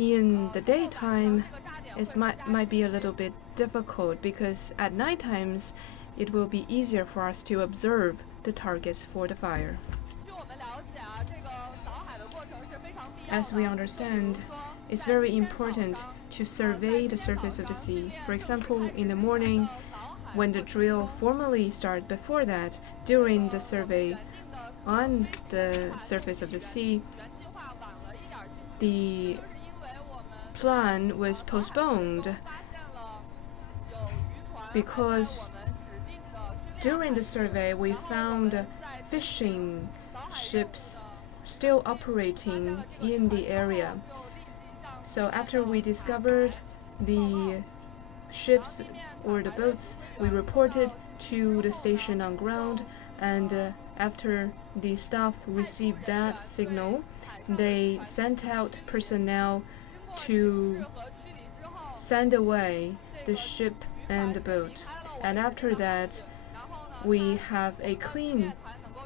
In the daytime, it might be a little bit difficult because at night times, it will be easier for us to observe the targets for the fire. As we understand, it's very important to survey the surface of the sea. For example, in the morning, when the drill formally starts, before that, during the survey on the surface of the sea, the plan was postponed because during the survey we found fishing ships still operating in the area. So after we discovered the ships or the boats, we reported to the station on ground, and after the staff received that signal, they sent out personnel to send away the ship and the boat. And after that, we have a clean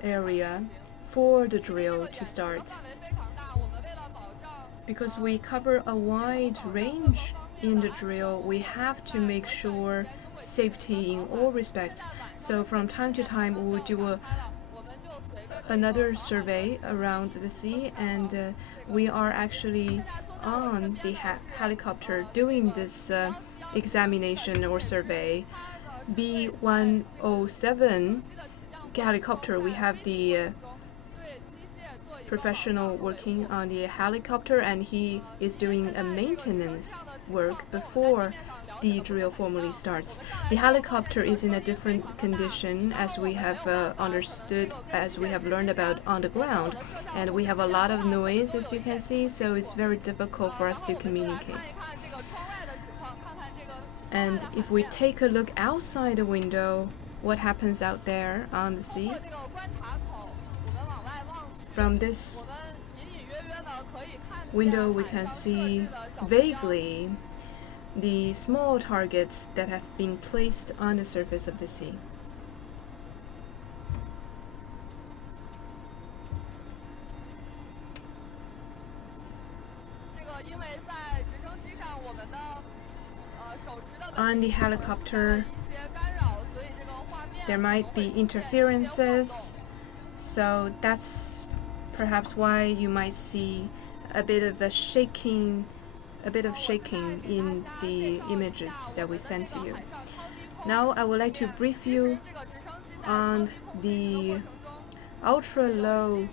area for the drill to start. Because we cover a wide range in the drill, we have to make sure safety in all respects. So from time to time, we will do another survey around the sea, and we are actually on the helicopter doing this examination or survey. B-107 helicopter, we have the professional working on the helicopter, and he is doing a maintenance work before the drill formally starts. The helicopter is in a different condition, as we have understood, as we have learned about on the ground, and we have a lot of noise, as you can see, so it's very difficult for us to communicate. And if we take a look outside the window, what happens out there on the sea? From this window, we can see vaguely the small targets that have been placed on the surface of the sea. On the helicopter, there might be interferences, so that's perhaps why you might see a bit of shaking in the images that we sent to you. Now I would like to brief you on the ultra-low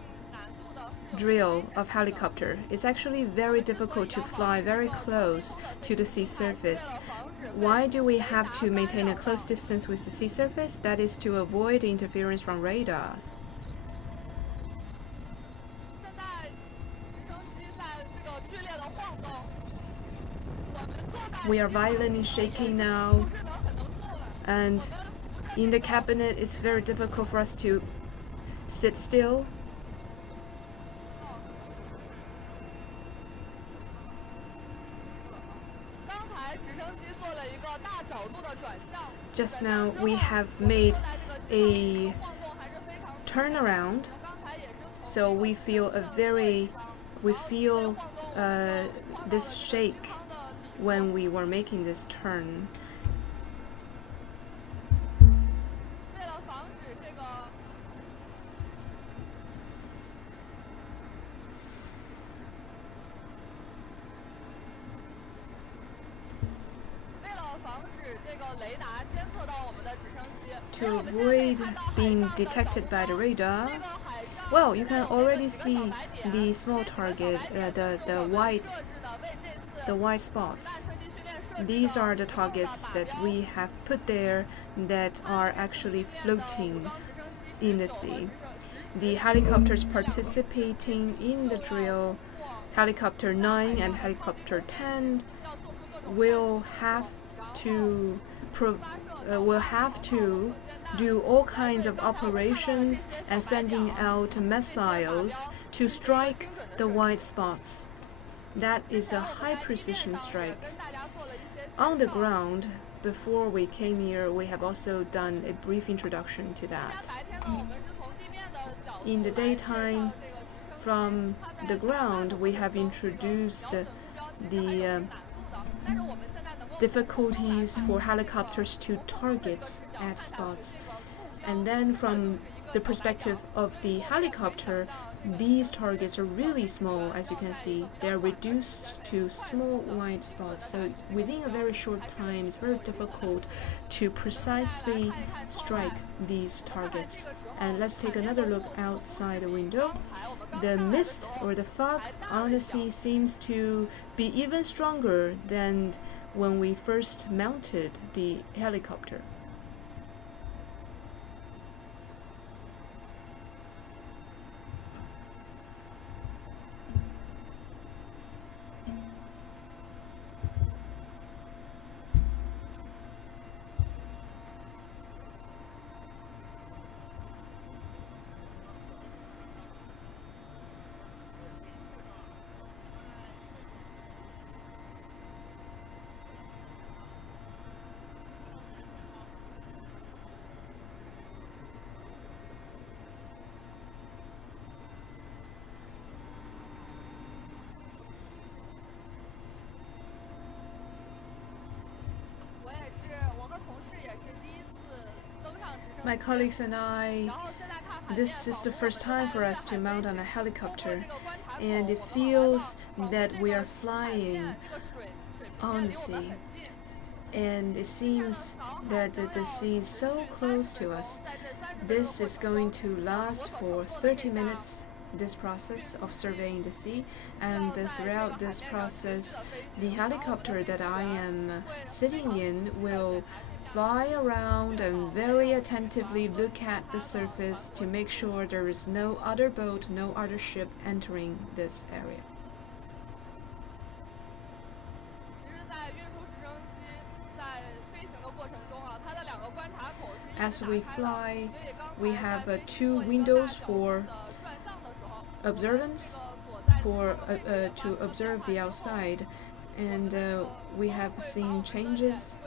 drill of helicopter. It's actually very difficult to fly very close to the sea surface. Why do we have to maintain a close distance with the sea surface? That is to avoid interference from radars. We are violently shaking now, and in the cabinet it's very difficult for us to sit still. Just now we have made a turnaround, so we feel this shake when we were making this turn. To avoid being detected by the radar, well, you can already see the small target, the white spots. These are the targets that we have put there that are actually floating in the sea. The helicopters participating in the drill, helicopter 9 and helicopter 10, will have to do all kinds of operations and sending out missiles to strike the white spots. That is a high precision strike. On the ground, before we came here, we have also done a brief introduction to that. In the daytime, from the ground, we have introduced the difficulties for helicopters to target at spots. And then from the perspective of the helicopter, these targets are really small, as you can see. They're reduced to small white spots. So within a very short time, it's very difficult to precisely strike these targets. And let's take another look outside the window. The mist or the fog on the sea seems to be even stronger than when we first mounted the helicopter. My colleagues and I, this is the first time for us to mount on a helicopter, and it feels that we are flying on the sea. And it seems that the sea is so close to us. This is going to last for 30 minutes, this process of surveying the sea, and throughout this process, the helicopter that I am sitting in will fly around and very attentively look at the surface to make sure there is no other boat, no other ship entering this area. As we fly, we have 2 windows for observance, to observe the outside, and we have seen changes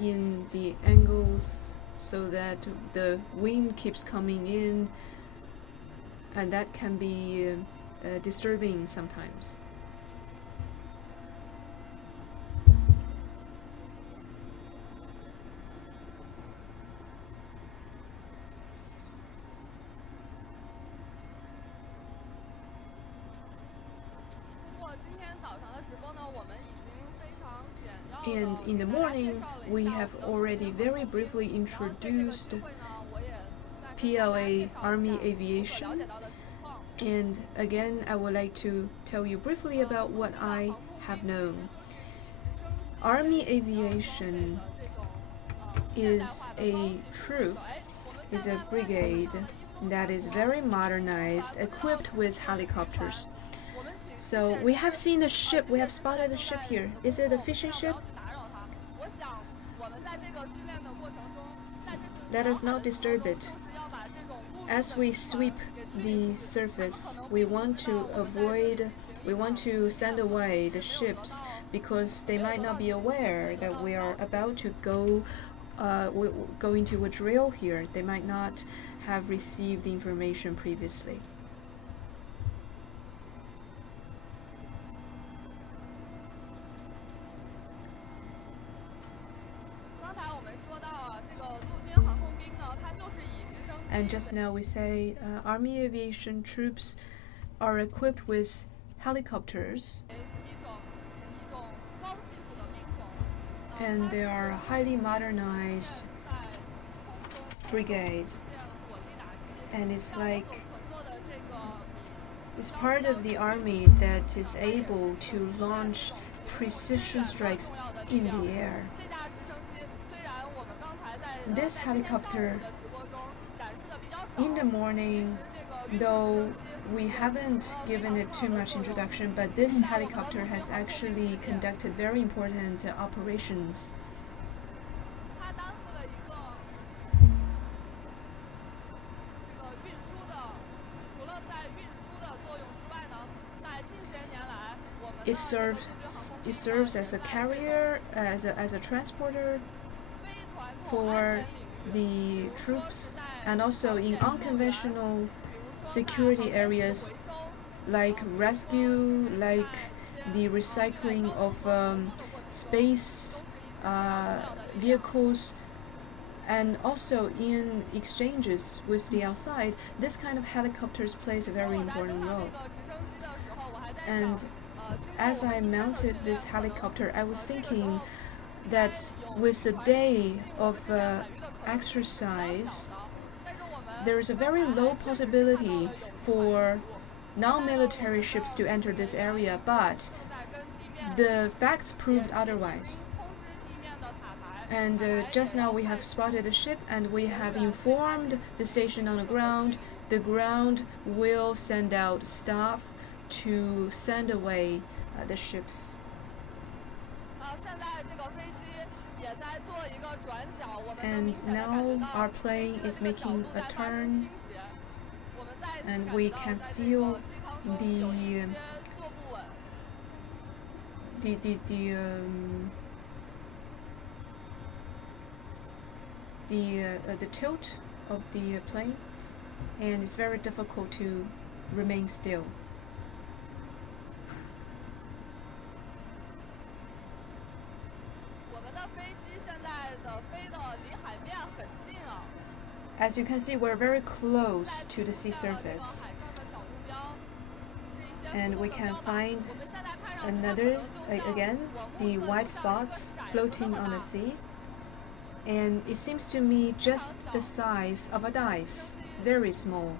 in the angles so that the wind keeps coming in, and that can be disturbing sometimes. And in the morning, we have already very briefly introduced PLA Army Aviation. And again, I would like to tell you briefly about what I have known. Army Aviation is a troop, is a brigade that is very modernized, equipped with helicopters. So we have seen a ship, we have spotted a ship here. Is it a fishing ship? Let us not disturb it. As we sweep the surface, we want to send away the ships because they might not be aware that we are about to go into a drill here. They might not have received the information previously. And just now we say Army Aviation troops are equipped with helicopters, and they are a highly modernized brigade, and it's part of the army that is able to launch precision strikes in the air. This helicopter, in the morning, though we haven't given it too much introduction, but this helicopter has actually conducted very important operations. It serves as a carrier, as a transporter for the troops, and also in unconventional security areas, like rescue, like the recycling of space vehicles, and also in exchanges with the outside, this kind of helicopters plays a very important role. And as I mounted this helicopter, I was thinking that with a day of exercise, there is a very low possibility for non-military ships to enter this area, but the facts proved otherwise. And just now we have spotted a ship, and we have informed the station on the ground. The ground will send out staff to send away the ships. And now our plane is making a turn, and we can feel the tilt of the plane, and it's very difficult to remain still. As you can see, we're very close to the sea surface, and we can find another, again, the white spots floating on the sea. And it seems to me just the size of a dice, very small.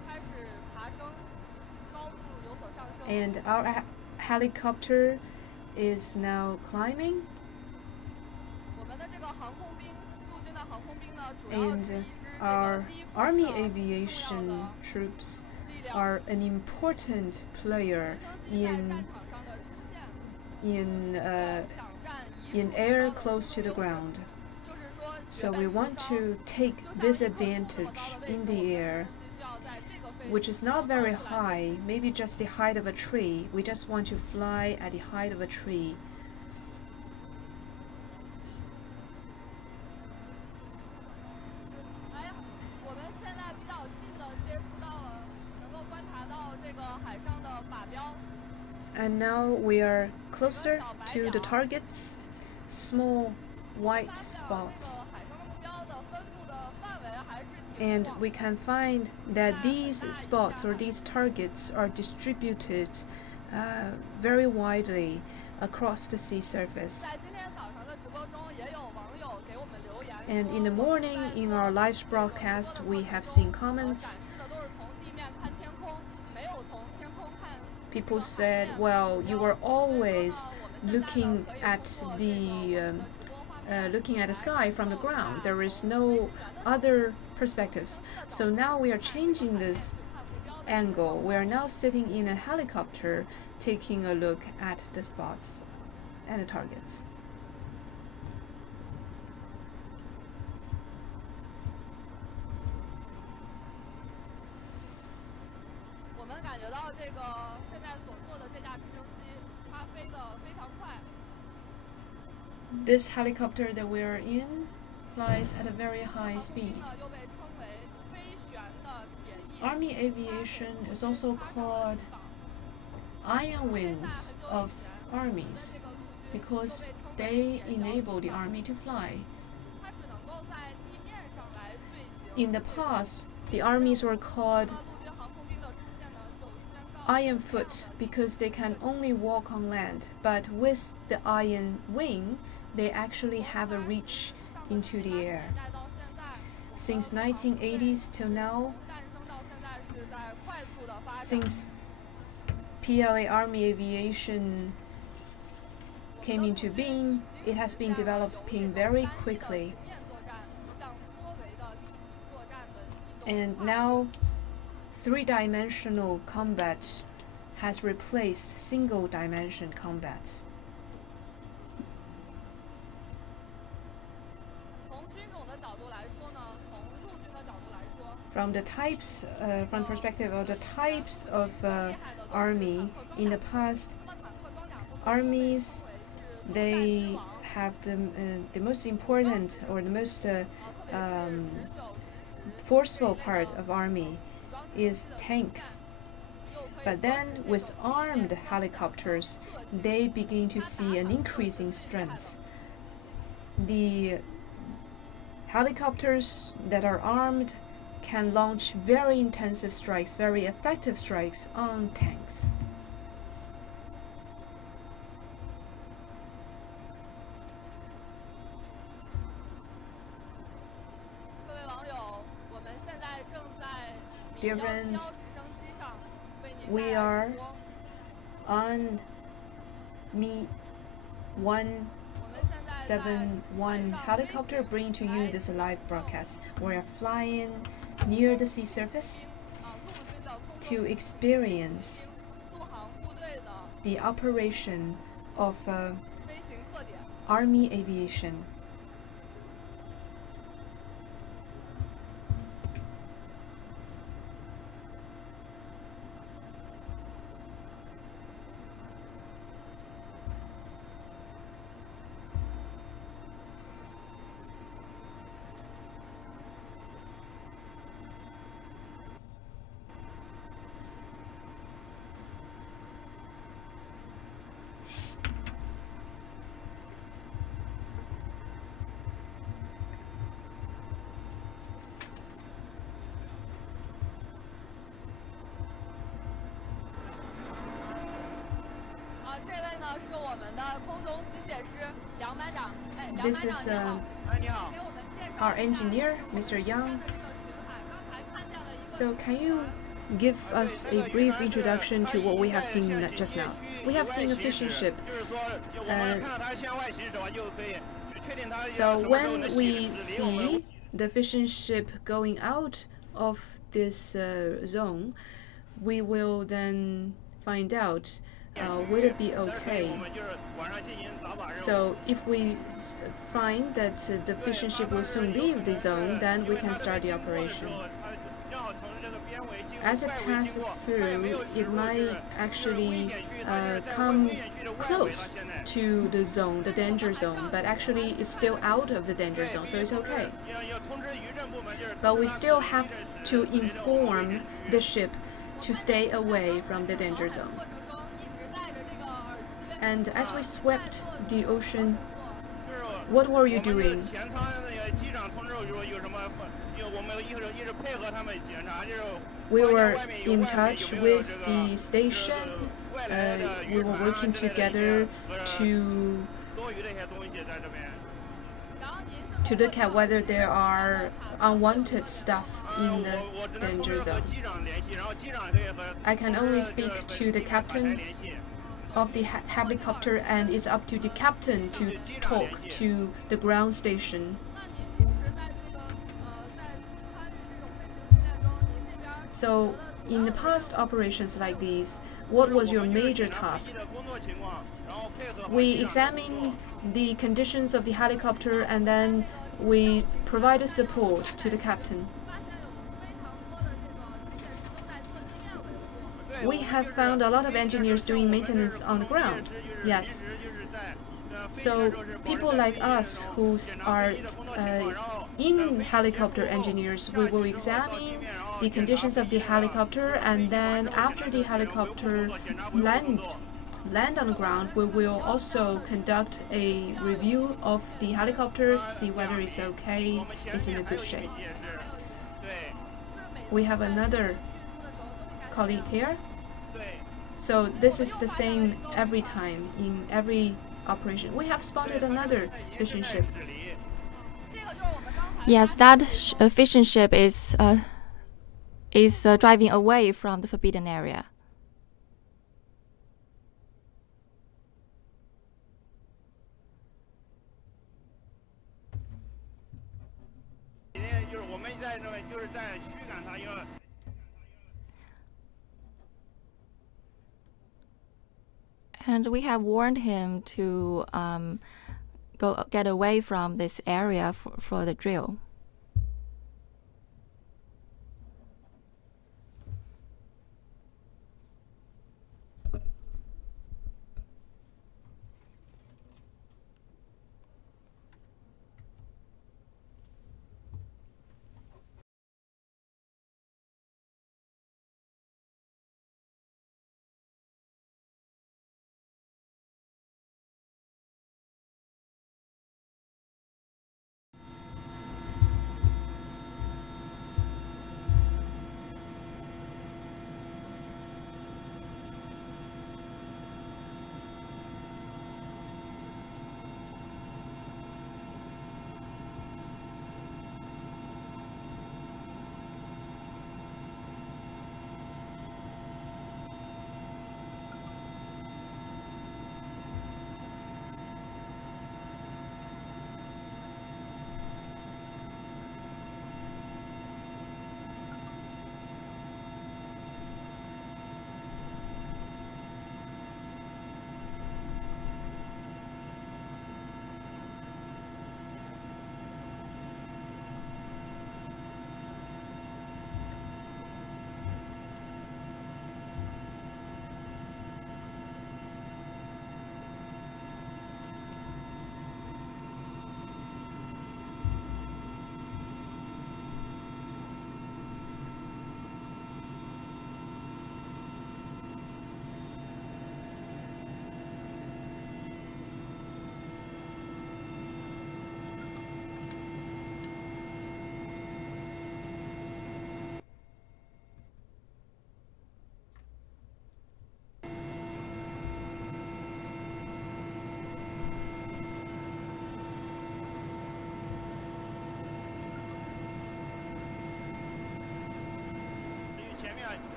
And our helicopter is now climbing, and our Army aviation troops are an important player in air close to the ground. So we want to take this advantage in the air, which is not very high, maybe just the height of a tree. We just want to fly at the height of a tree. And now we are closer to the targets, small white spots. And we can find that these spots or these targets are distributed very widely across the sea surface. And in the morning, in our live broadcast, we have seen comments. People said, well, you were always looking at the sky from the ground. There is no other perspectives. So now we are changing this angle. We are now sitting in a helicopter, taking a look at the spots and the targets. This helicopter that we are in flies at a very high speed. Army aviation is also called iron wings of armies because they enable the army to fly. In the past, the armies were called iron foot because they can only walk on land, but with the iron wing, they actually have a reach into the air. Since 1980s till now, since PLA Army Aviation came into being, it has been developing very quickly. And now, three-dimensional combat has replaced single-dimension combat. From the types, from perspective of the types of army in the past, armies, they have the most important or the most forceful part of army is tanks. But then with armed helicopters, they begin to see an increase in strength. The helicopters that are armed can launch very intensive strikes, very effective strikes on tanks. Dear friends, we are on Mi-171 helicopter bringing to you this live broadcast. We are flying near the sea surface to experience the operation of Army aviation. This is our engineer, Mr. Yang. So can you give us a brief introduction to what we have seen just now? We have seen a fishing ship. So when we see the fishing ship going out of this zone, we will then find out will it be okay. So if we find that the fishing ship will soon leave the zone, then we can start the operation. As it passes through, it might actually come close to the zone, the danger zone, but actually it's still out of the danger zone, so it's okay. But we still have to inform the ship to stay away from the danger zone. And as we swept the ocean, what were you doing? We were in touch with the station. We were working together to look at whether there are unwanted stuff in the danger zone. I can only speak to the captain of the helicopter, and it's up to the captain to talk to the ground station. So in the past operations like these, what was your major task? We examined the conditions of the helicopter and then we provided support to the captain. We have found a lot of engineers doing maintenance on the ground. Yes. So people like us who are in helicopter engineers, we will examine the conditions of the helicopter, and then after the helicopter land on the ground, we will also conduct a review of the helicopter, see whether it's okay, it's in a good shape. We have another colleague here. So this is the same every time in every operation. We have spotted another fishing ship. Yes, that fishing ship is driving away from the forbidden area. And we have warned him to get away from this area for the drill.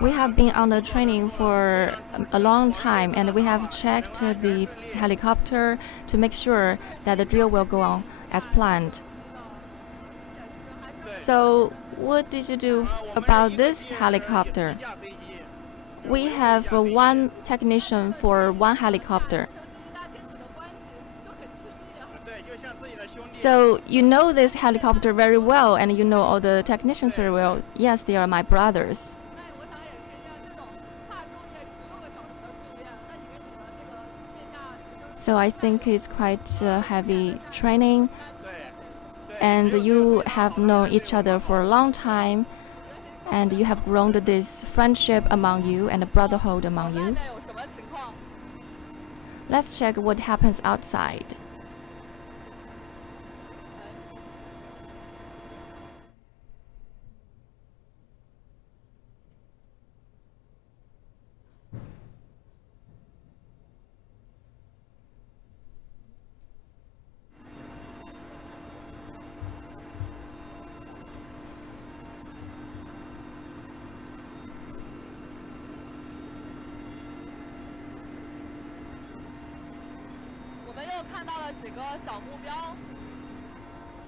We have been on the training for a long time, and we have checked the helicopter to make sure that the drill will go on as planned. So, what did you do about this helicopter? We have one technician for one helicopter. So you know this helicopter very well, and you know all the technicians very well. Yes, they are my brothers. So I think it's quite heavy training, and you have known each other for a long time, and you have grown this friendship among you and a brotherhood among you. Let's check what happens outside.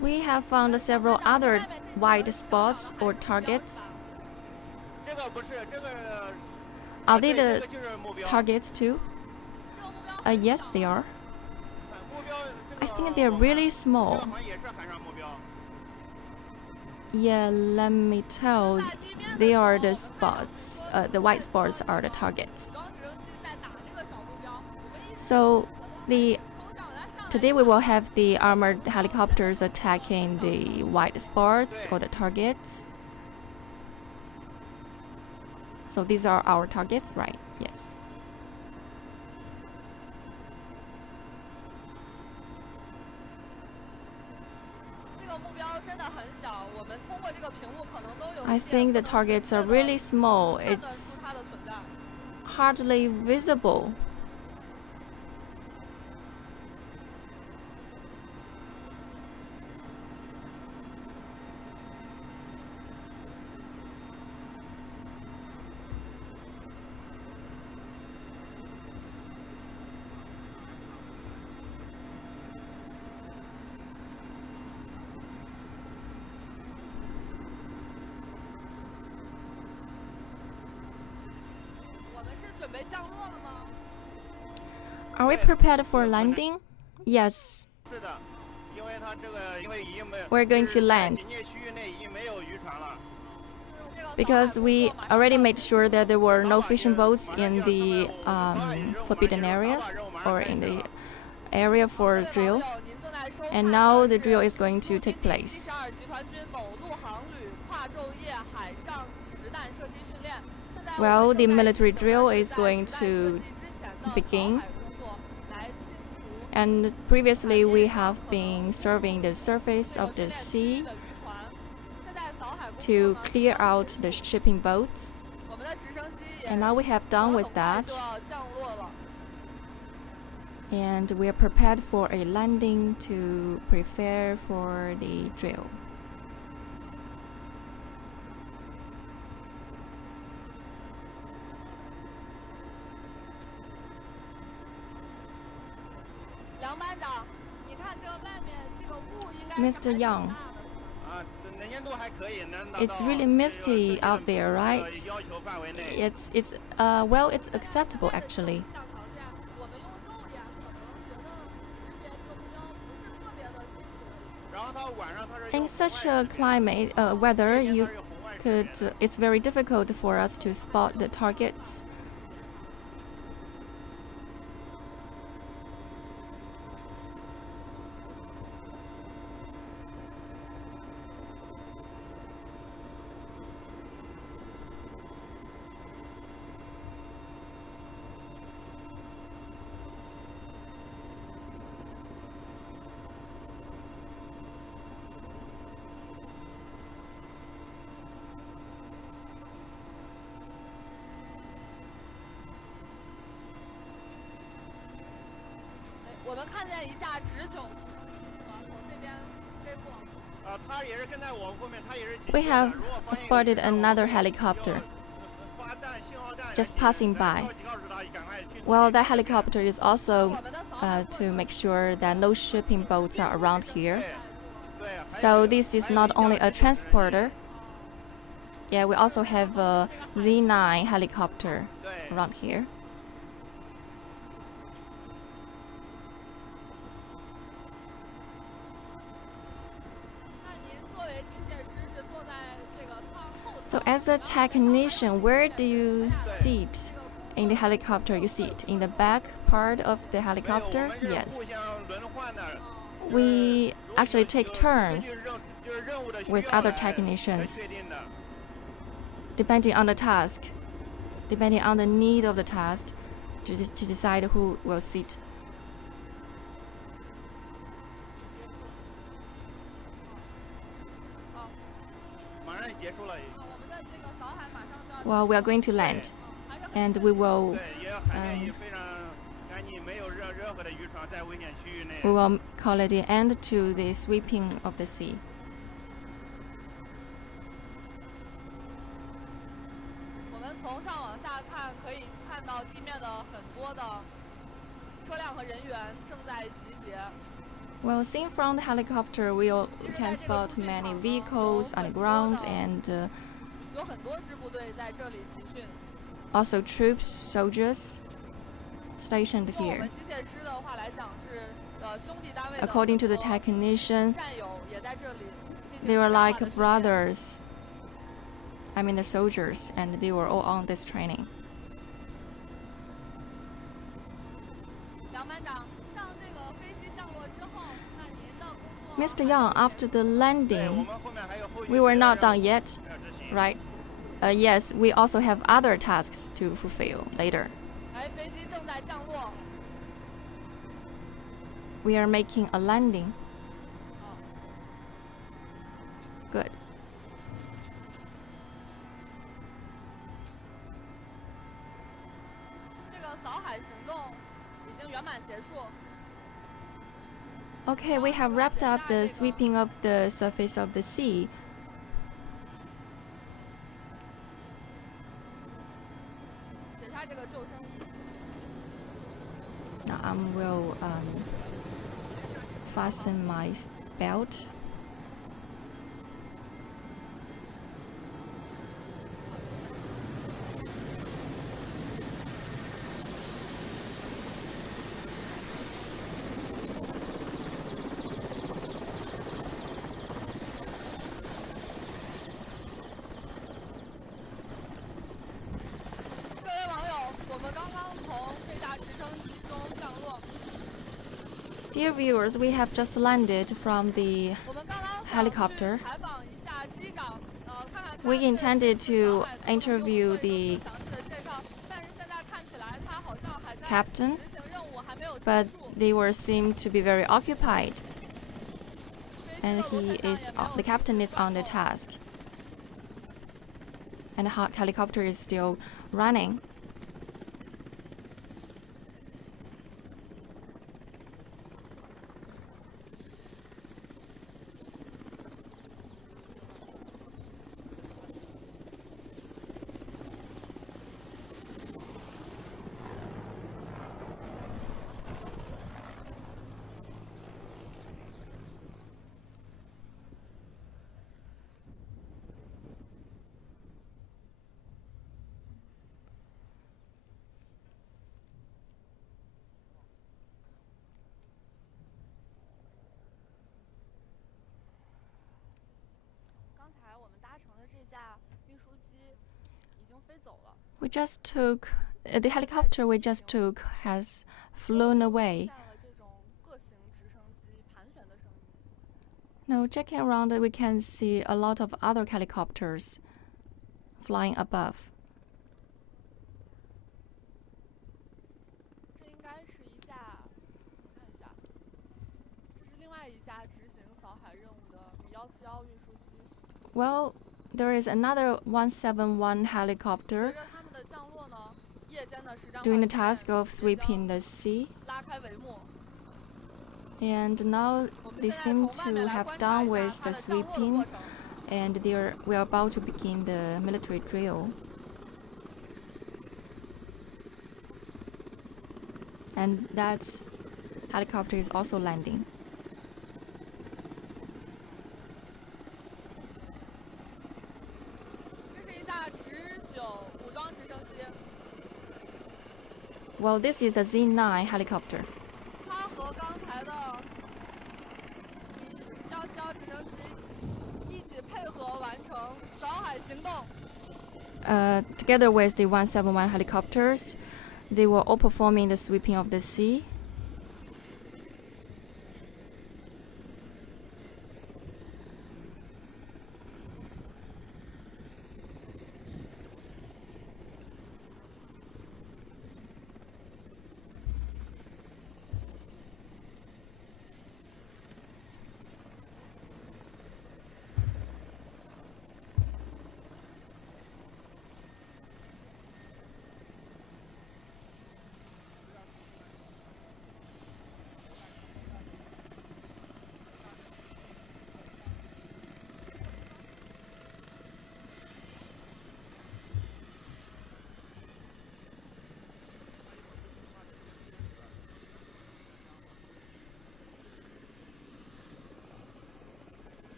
We have found several other white spots or targets. Are they the targets too? Yes, they are. I think they're really small. Yeah, let me tell. They are the spots. The white spots are the targets. So today we will have the armored helicopters attacking the white spots or the targets. So these are our targets, right? Yes. I think the targets are really small. It's hardly visible. Are we prepared for landing? Yes. We're going to land. Because we already made sure that there were no fishing boats in the forbidden area or in the area for drill. And now the drill is going to take place. Well, the military drill is going to begin. And previously we have been surveying the surface of the sea to clear out the shipping boats. And now we have done with that. And we are prepared for a landing to prepare for the drill. Mr. Yang, it's really misty out there, right? Well, it's acceptable actually. In such a climate, weather, it's very difficult for us to spot the targets. We have spotted another helicopter just passing by. Well, that helicopter is also to make sure that no shipping boats are around here. So this is not only a transporter. Yeah, we also have a Z9 helicopter around here. So as a technician, where do you sit in the helicopter? You sit in the back part of the helicopter? Yes. We actually take turns with other technicians, depending on the task, depending on the need of the task, to decide who will sit. Well, we are going to land, and we will call it the end to the sweeping of the sea. Well, seen from the helicopter, we can spot many vehicles on the ground and also troops, soldiers stationed here. According to the technician, they were like brothers. I mean the soldiers, and they were all on this training. Mr. Yang, after the landing, we were not done yet, right? Yes, we also have other tasks to fulfill later. We are making a landing. Good. Okay, we have wrapped up the sweeping of the surface of the sea. Now I will fasten my belt. Dear viewers, we have just landed from the helicopter. We intended to interview the captain, but they seemed to be very occupied, and the captain is on the task, and the helicopter is still running. We just took the helicopter we just took has flown away. Now checking around, we can see a lot of other helicopters flying above. Well, there is another 171 helicopter doing the task of sweeping the sea. And now they seem to have done with the sweeping, and we are about to begin the military drill. And that helicopter is also landing. Well, this is a Z9 helicopter. Together with the 171 helicopters, they were all performing the sweeping of the sea.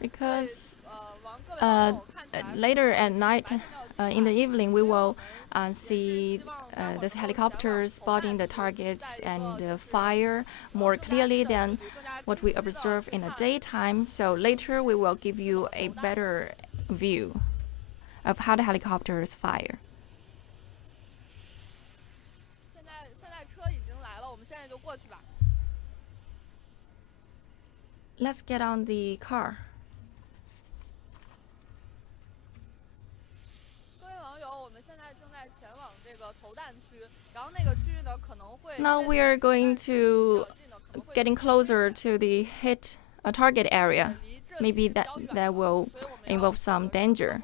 Because later at night, in the evening, we will see this helicopter spotting the targets and fire more clearly than what we observe in the daytime. So later, we will give you a better view of how the helicopters fire. Let's get on the car. Now we are going to getting closer to the hit target area. Maybe that will involve some danger.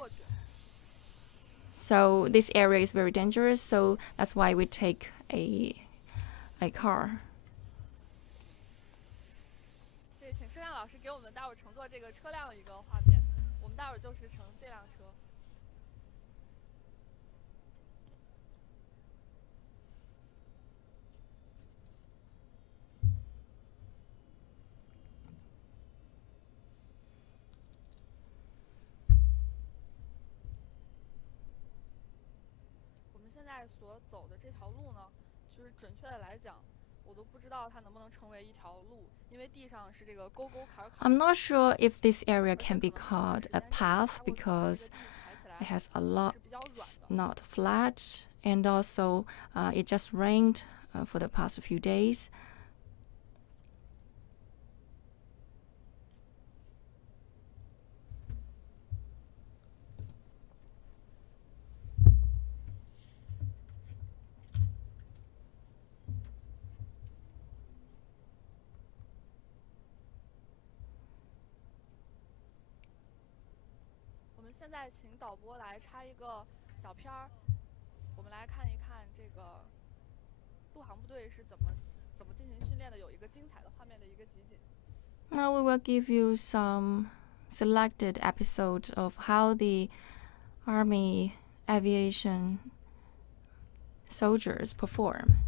So this area is very dangerous, so that's why we take a car. I'm not sure if this area can be called a path because it has a lot. It's not flat, and also it just rained for the past few days. Now we will give you some selected episodes of how the Army aviation soldiers perform.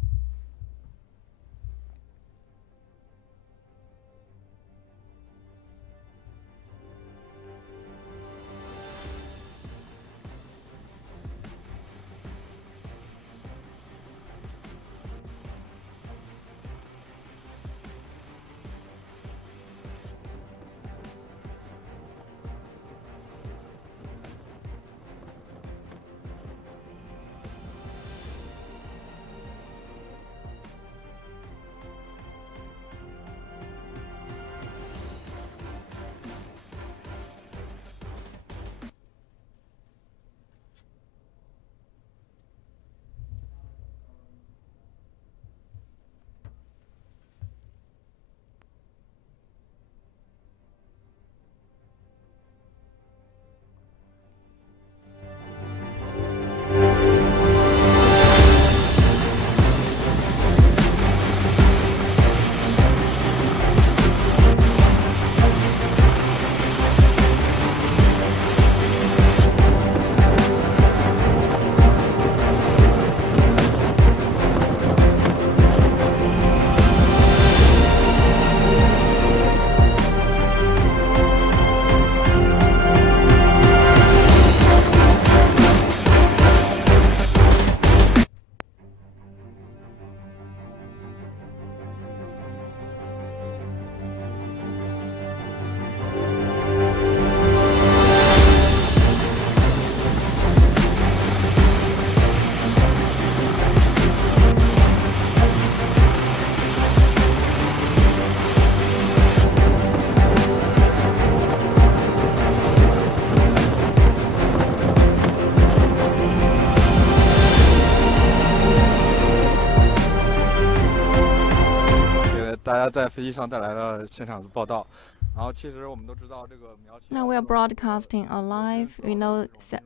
大家在飞机上带来的现场的报道。然后其实我们都知道这个苗侨。Now we are broadcasting alive. We know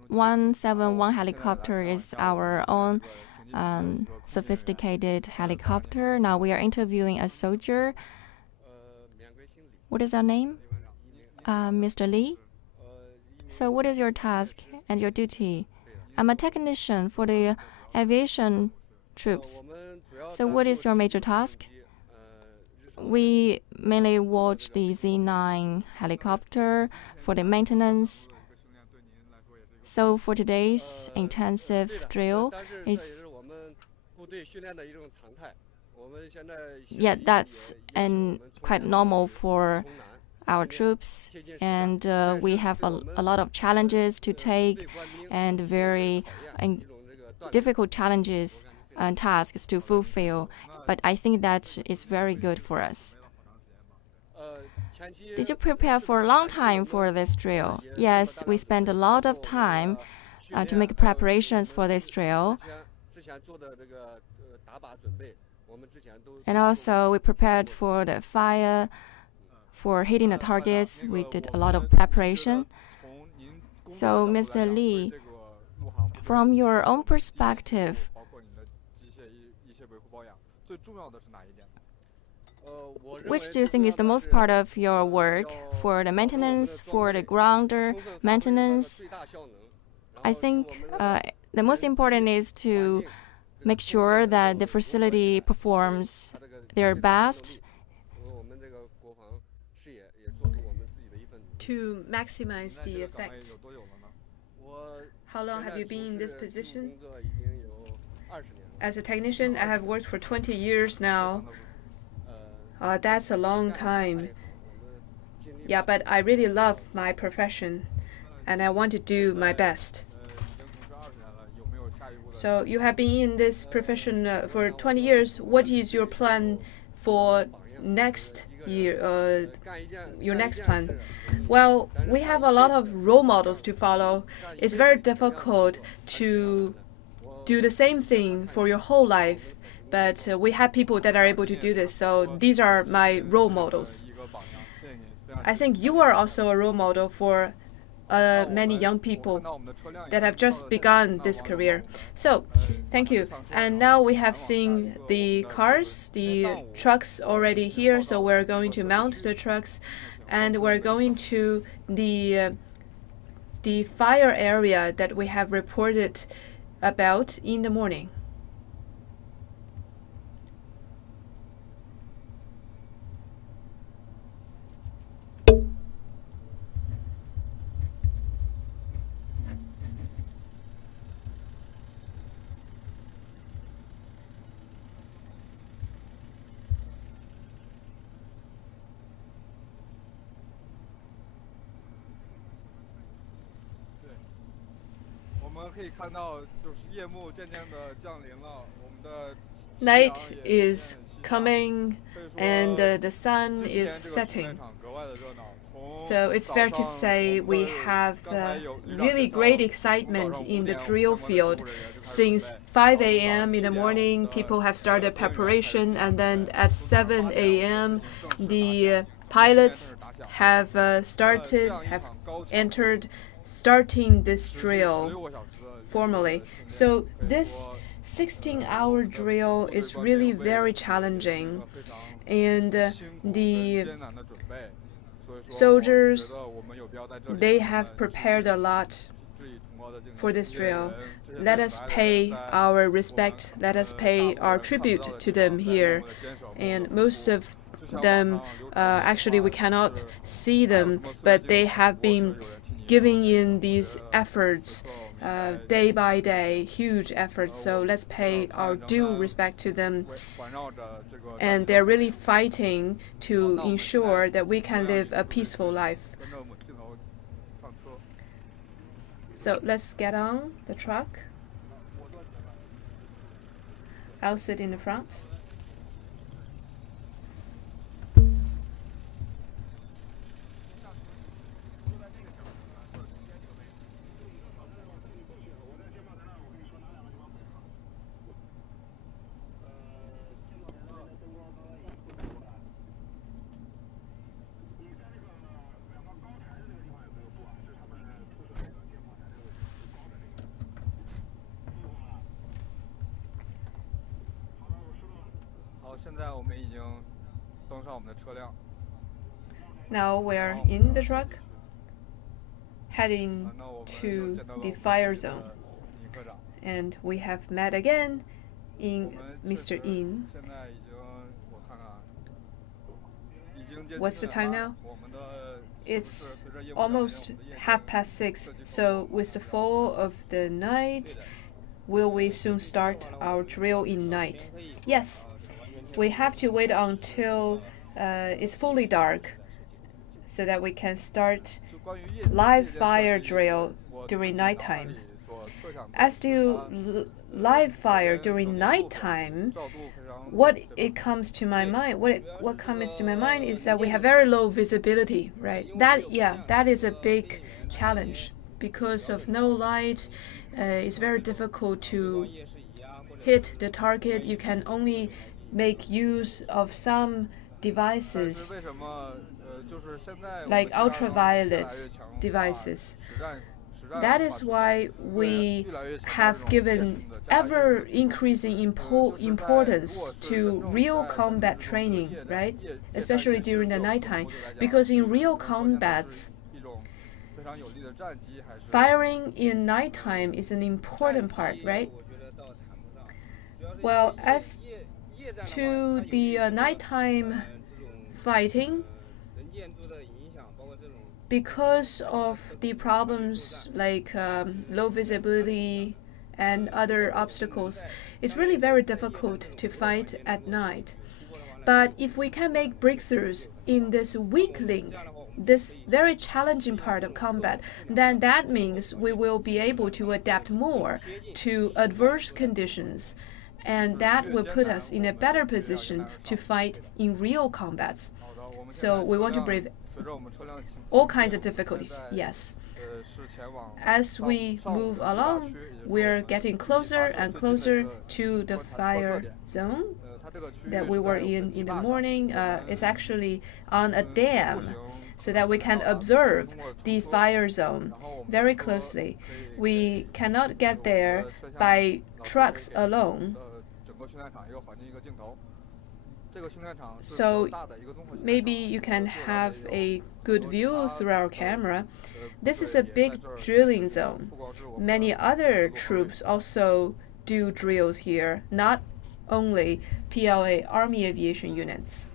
171 helicopter is our own sophisticated helicopter. Now we are interviewing a soldier. What is your name? Mr. Lee? So what is your task and your duty? I'm a technician for the aviation troops. So what is your major task? We mainly watch the Z9 helicopter for the maintenance. So for today's intensive drill, that's quite normal for our troops, and we have a lot of challenges to take and very difficult challenges and tasks to fulfill. But I think that is very good for us. Did you prepare for a long time for this drill? Yes, we spent a lot of time to make preparations for this drill. And also we prepared for the fire, for hitting the targets. We did a lot of preparation. So, Mr. Lee, from your own perspective, which do you think is the most part of your work? For the maintenance, for the grounder maintenance? I think the most important is to make sure that the facility performs their best. To maximize the effect. How long have you been in this position? As a technician, I have worked for 20 years now. That's a long time. Yeah, but I really love my profession, and I want to do my best. So you have been in this profession for 20 years. What is your plan for next year? Your next plan? Well, we have a lot of role models to follow. It's very difficult to do the same thing for your whole life, but we have people that are able to do this. So these are my role models. I think you are also a role model for many young people that have just begun this career. So, thank you. And now we have seen the cars, the trucks already here. So we're going to mount the trucks, and we're going to the fire area that we have reported about in the morning. Night is coming and the sun is setting. So it's fair to say we have really great excitement in the drill field. Since 5 a.m. in the morning, people have started preparation, and then at 7 a.m. the pilots have entered, starting this drill formally. So this 16-hour drill is really very challenging, and the soldiers, they have prepared a lot for this drill. Let us pay our respect, let us pay our tribute to them here. And most of them, actually we cannot see them, but they have been giving in these efforts day by day, huge efforts. So let's pay our due respect to them. And they're really fighting to ensure that we can live a peaceful life. So let's get on the truck. I'll sit in the front. Now we're in the truck, heading to the fire zone. And we have met again in Mr. In. What's the time now? It's almost 6:30. So with the fall of the night, will we soon start our drill in night? Yes. We have to wait until it's fully dark so that we can start live fire drill during nighttime. As to live fire during nighttime, what comes to my mind is that we have very low visibility, right? That is a big challenge. Because of no light, it's very difficult to hit the target. You can only make use of some devices like ultraviolet devices. That is why we have given ever-increasing importance to real combat training, right? Especially during the nighttime, because in real combats, firing in nighttime is an important part, right? Well, as to the nighttime fighting, because of the problems like low visibility and other obstacles, it's really very difficult to fight at night. But if we can make breakthroughs in this weak link, this very challenging part of combat, then that means we will be able to adapt more to adverse conditions, and that will put us in a better position to fight in real combats. So we want to brave all kinds of difficulties, yes. As we move along, we're getting closer and closer to the fire zone that we were in the morning. It's actually on a dam, so that we can observe the fire zone very closely. We cannot get there by trucks alone. So maybe you can have a good view through our camera. This is a big drilling zone. Many other troops also do drills here, not only PLA Army aviation units.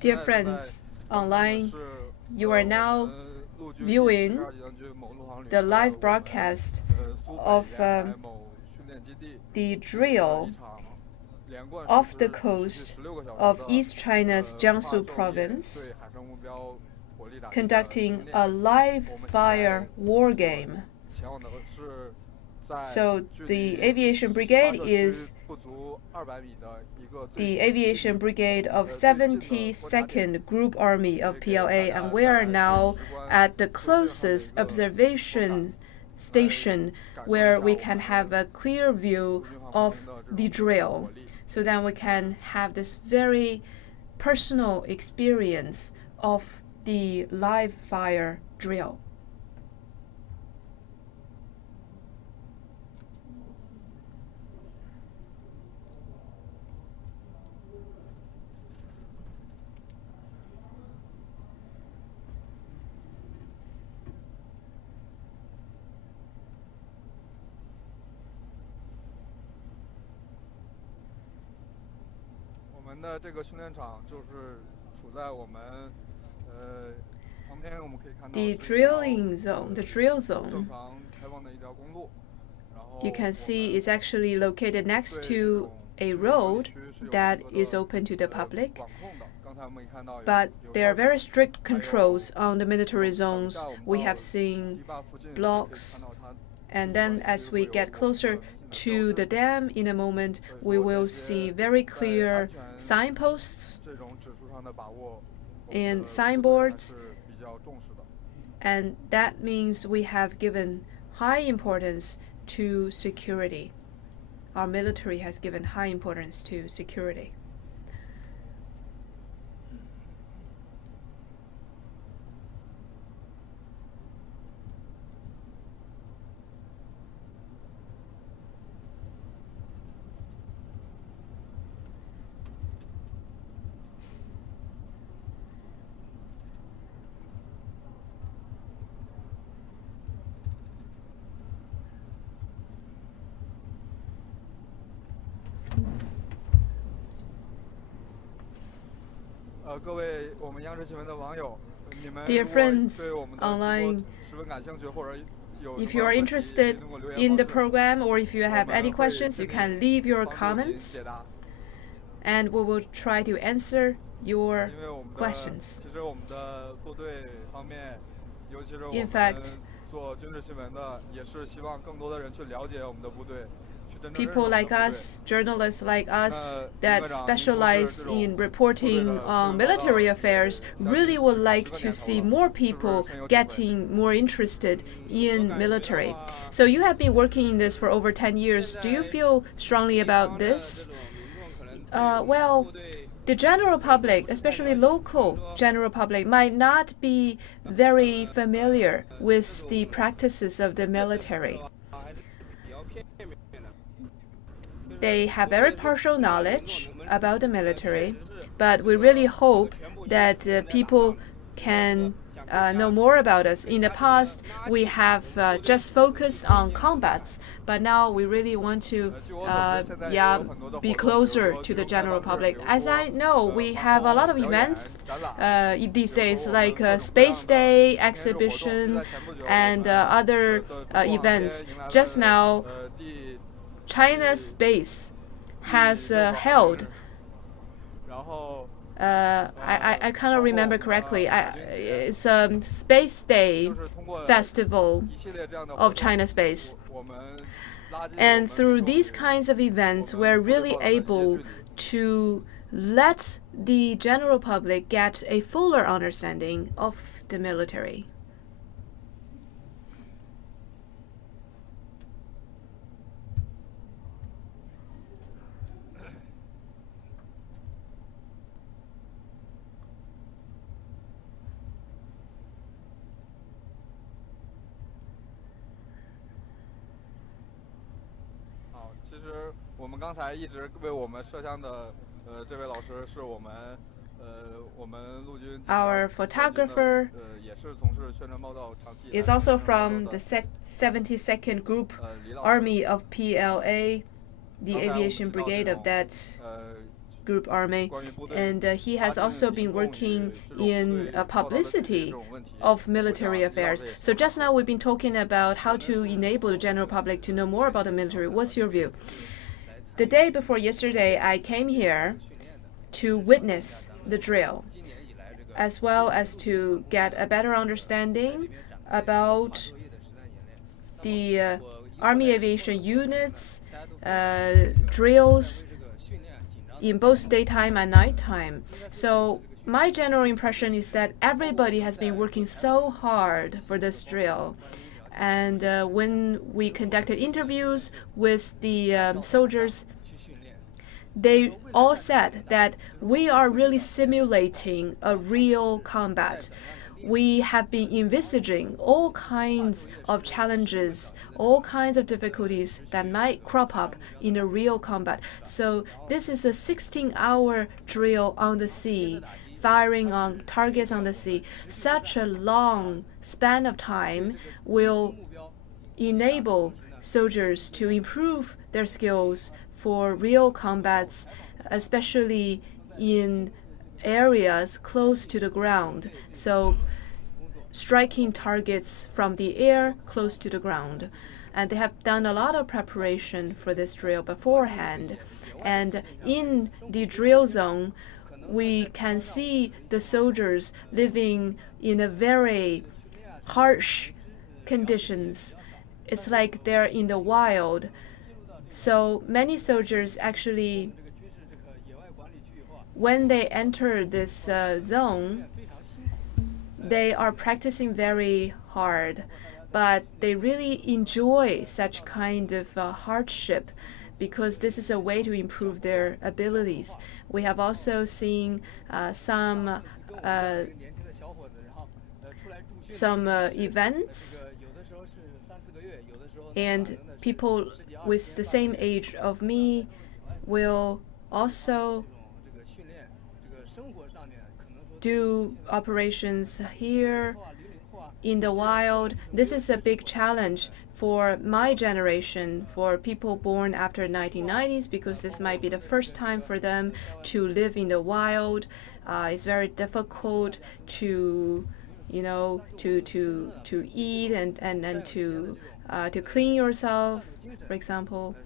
Dear friends online, you are now viewing the live broadcast of the drill off the coast of East China's Jiangsu province, conducting a live fire war game. So the aviation brigade is the aviation brigade of 72nd Group Army of PLA, and we are now at the closest observation station where we can have a clear view of the drill, so that we can have this very personal experience of the live fire drill. The drilling zone, the drill zone, you can see is actually located next to a road that is open to the public. But there are very strict controls on the military zones. We have seen blocks, and then as we get closer to the dam in a moment, we will see very clear signposts and signboards, and that means we have given high importance to security. Our military has given high importance to security. Dear friends online, if you are interested in the program or if you have any questions, you can leave your comments and we will try to answer your questions. In fact, people like us, journalists like us that specialize in reporting on military affairs really would like to see more people getting more interested in military. So you have been working in this for over 10 years. Do you feel strongly about this? Well, the general public, especially local general public, might not be very familiar with the practices of the military. They have very partial knowledge about the military, but we really hope that people can know more about us. In the past, we have just focused on combats, but now we really want to be closer to the general public. As I know, we have a lot of events these days, like Space Day, exhibition, and other events. Just now, China's space has held. I cannot remember correctly. It's a Space Day festival of China space. And through these kinds of events, we're really able to let the general public get a fuller understanding of the military. Our photographer is also from the 72nd Group Army of PLA, the aviation brigade of that group army, and he has also been working in publicity of military affairs. So just now we've been talking about how to enable the general public to know more about the military. What's your view? The day before yesterday, I came here to witness the drill, as well as to get a better understanding about the Army aviation units, drills in both daytime and nighttime. So my general impression is that everybody has been working so hard for this drill. And when we conducted interviews with the soldiers, they all said that we are really simulating a real combat. We have been envisaging all kinds of challenges, all kinds of difficulties that might crop up in a real combat. So this is a 16-hour drill on the sea, firing on targets on the sea. Such a long span of time will enable soldiers to improve their skills for real combats, especially in areas close to the ground. So striking targets from the air close to the ground. And they have done a lot of preparation for this drill beforehand. And in the drill zone, we can see the soldiers living in a very harsh conditions. It's like they're in the wild. So many soldiers actually, when they enter this zone, they are practicing very hard, but they really enjoy such kind of hardship because this is a way to improve their abilities. We have also seen some events, and people with the same age of me will also do operations here in the wild. This is a big challenge for my generation, for people born after 1990s, because this might be the first time for them to live in the wild. It's very difficult to, to eat and to clean yourself, for example.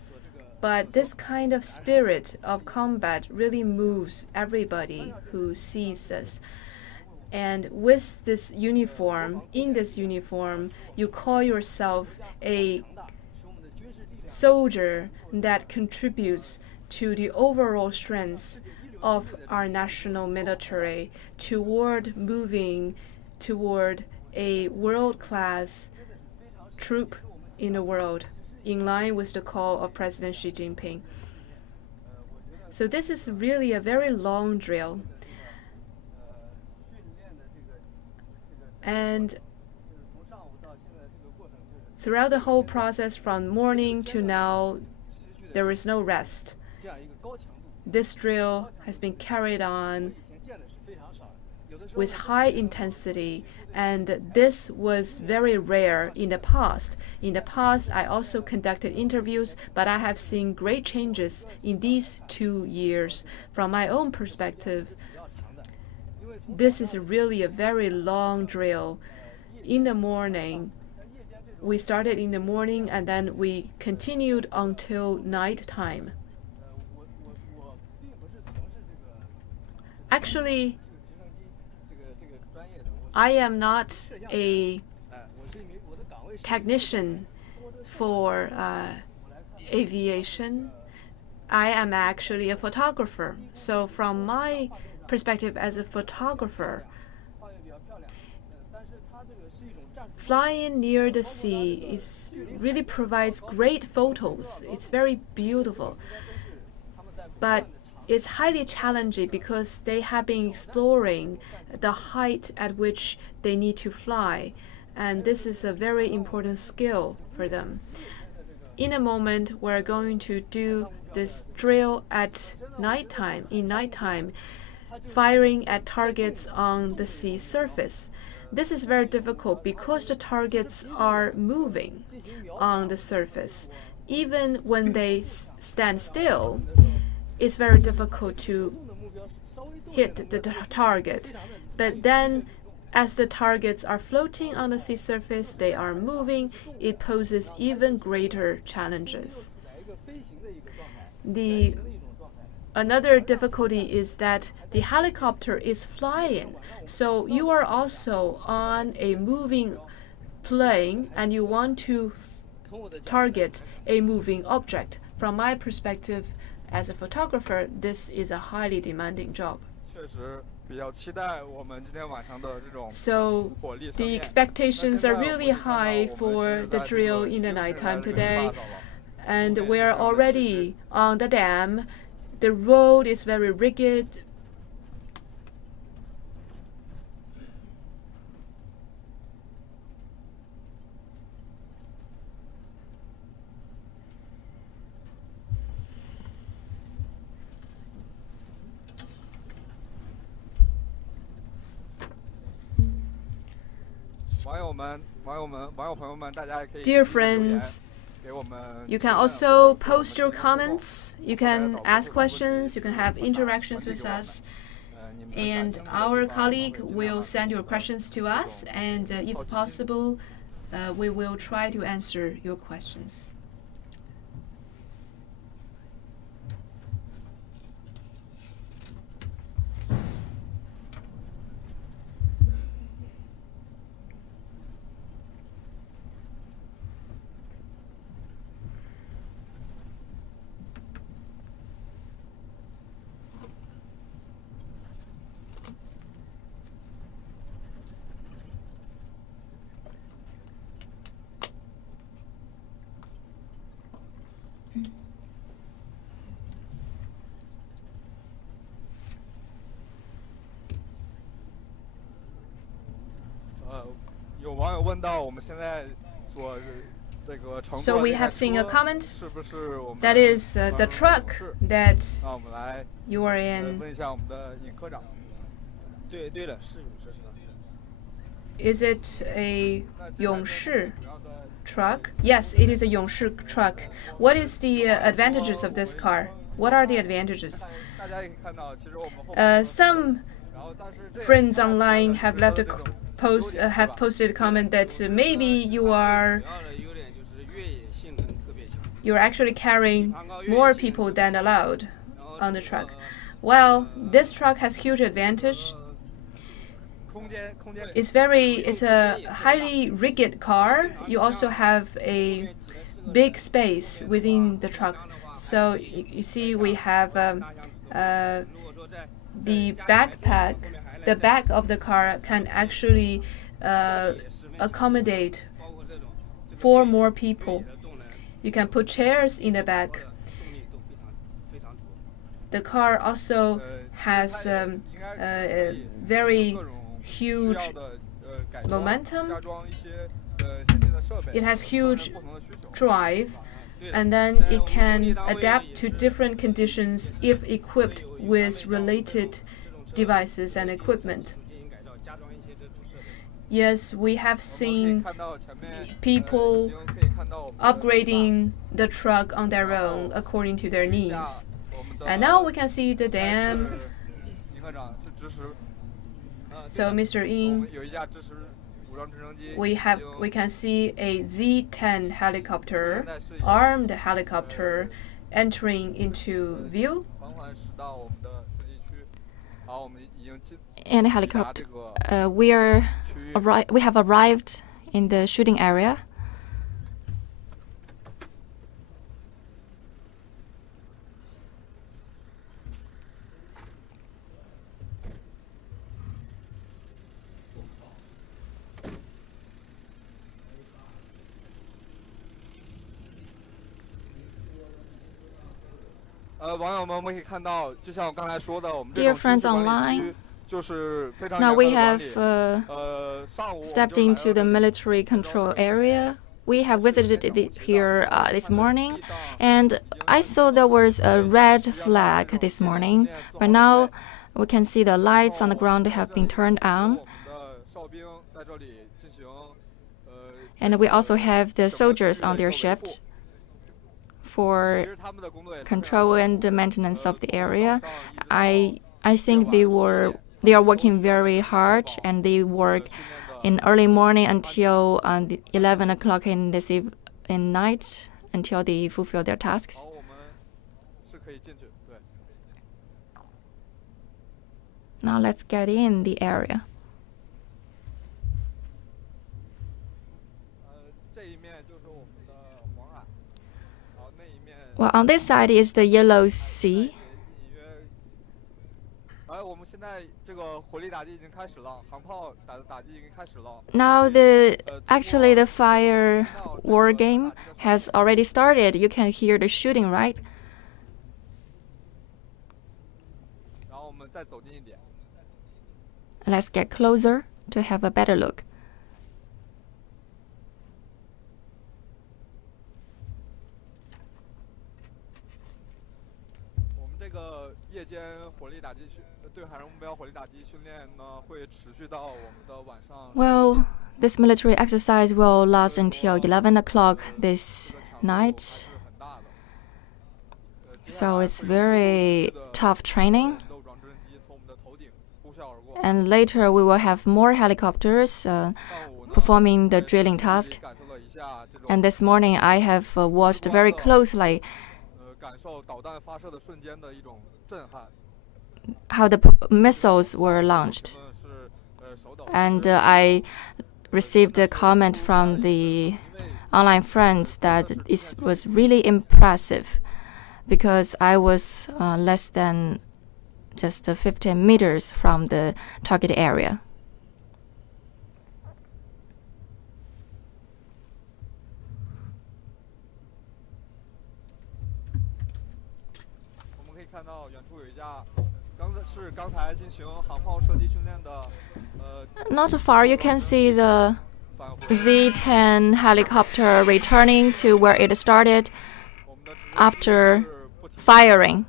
But this kind of spirit of combat really moves everybody who sees this. And with this uniform, in this uniform, you call yourself a soldier that contributes to the overall strength of our national military toward moving toward a world-class troop in the world, in line with the call of President Xi Jinping. So this is really a very long drill. And throughout the whole process, from morning to now, there is no rest. This drill has been carried on with high intensity, and this was very rare in the past. In the past, I also conducted interviews, but I have seen great changes in these 2 years. From my own perspective, this is really a very long drill. In the morning, we started in the morning and then we continued until night time. Actually, I am not a technician for aviation. I am actually a photographer. So from my perspective as a photographer, flying near the sea really provides great photos. It's very beautiful. But it's highly challenging because they have been exploring the height at which they need to fly. And this is a very important skill for them. In a moment, we're going to do this drill at nighttime, firing at targets on the sea surface. This is very difficult because the targets are moving on the surface. Even when they stand still, it's very difficult to hit the target. But then, as the targets are floating on the sea surface, they are moving, it poses even greater challenges. Another difficulty is that the helicopter is flying, so you are also on a moving plane and you want to target a moving object. From my perspective as a photographer, this is a highly demanding job. So the expectations are really high for the drill in the nighttime today, and we are already on the dam. The road is very rigid. Dear friends, you can also post your comments, you can ask questions, you can have interactions with us, and our colleague will send your questions to us, and if possible, we will try to answer your questions. 网友问到我们现在所这个乘坐的 So we 这台 have seen a 车 comment 是不是我们 that is the 乘 truck 是 that 那我们来 you are in. 问一下我们的尹科长。对的，是勇士车。 Is it a 勇士 truck? Yes, it is a 勇士 truck. What is the advantages of this car? What are the advantages? 大家也可以看到，其实我们后面 Some 然后但是这个 friends 看起来 online 是 have 它 left 的 a 这种 post have posted a comment that maybe you are 主要的优点就是越野性能特别强。 you're actually carrying more people than allowed on the truck. Well, this truck has huge advantage. 空间 It's a highly rigged car. You also have a big space within the truck. So you see we have the backpack. The back of the car can actually accommodate 4 more people. You can put chairs in the back. The car also has a very huge momentum. It has huge drive, and then it can adapt to different conditions if equipped with related devices and equipment. Yes, we have seen people upgrading the truck on their own according to their needs. And now we can see the dam. So, Mr. Ying, we can see a Z-10 helicopter, armed helicopter, entering into view. And helicopter, we have arrived in the shooting area. Dear friends online, now we have stepped into the military control area. We have visited it here this morning, and I saw there was a red flag this morning, but now we can see the lights on the ground have been turned on. And we also have the soldiers on their shift for control and maintenance of the area. I think they are working very hard, and they work in early morning until 11 o'clock in night until they fulfill their tasks. Now let's get in the area. Well, on this side is the Yellow Sea. Now actually the fire war game has already started. You can hear the shooting, right? Let's get closer to have a better look. Well, this military exercise will last until 11 o'clock this night. So it's very tough training. And later we will have more helicopters performing the drilling task. And this morning I have watched very closely how the missiles were launched. And I received a comment from the online friends that it was really impressive because I was less than just 15 meters from the target area. Not far, you can see the Z-10 helicopter returning to where it started after firing.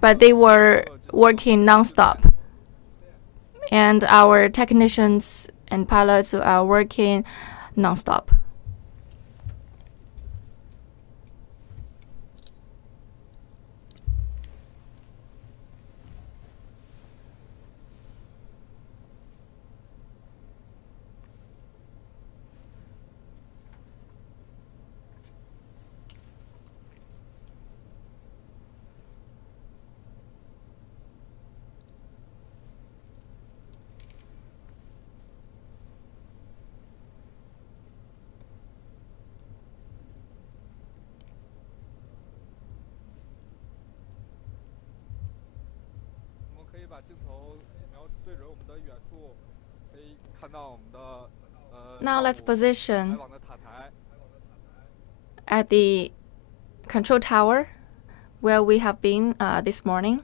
But they were working non-stop. And our technicians and pilots are working non-stop. Now let's position at the control tower where we have been this morning.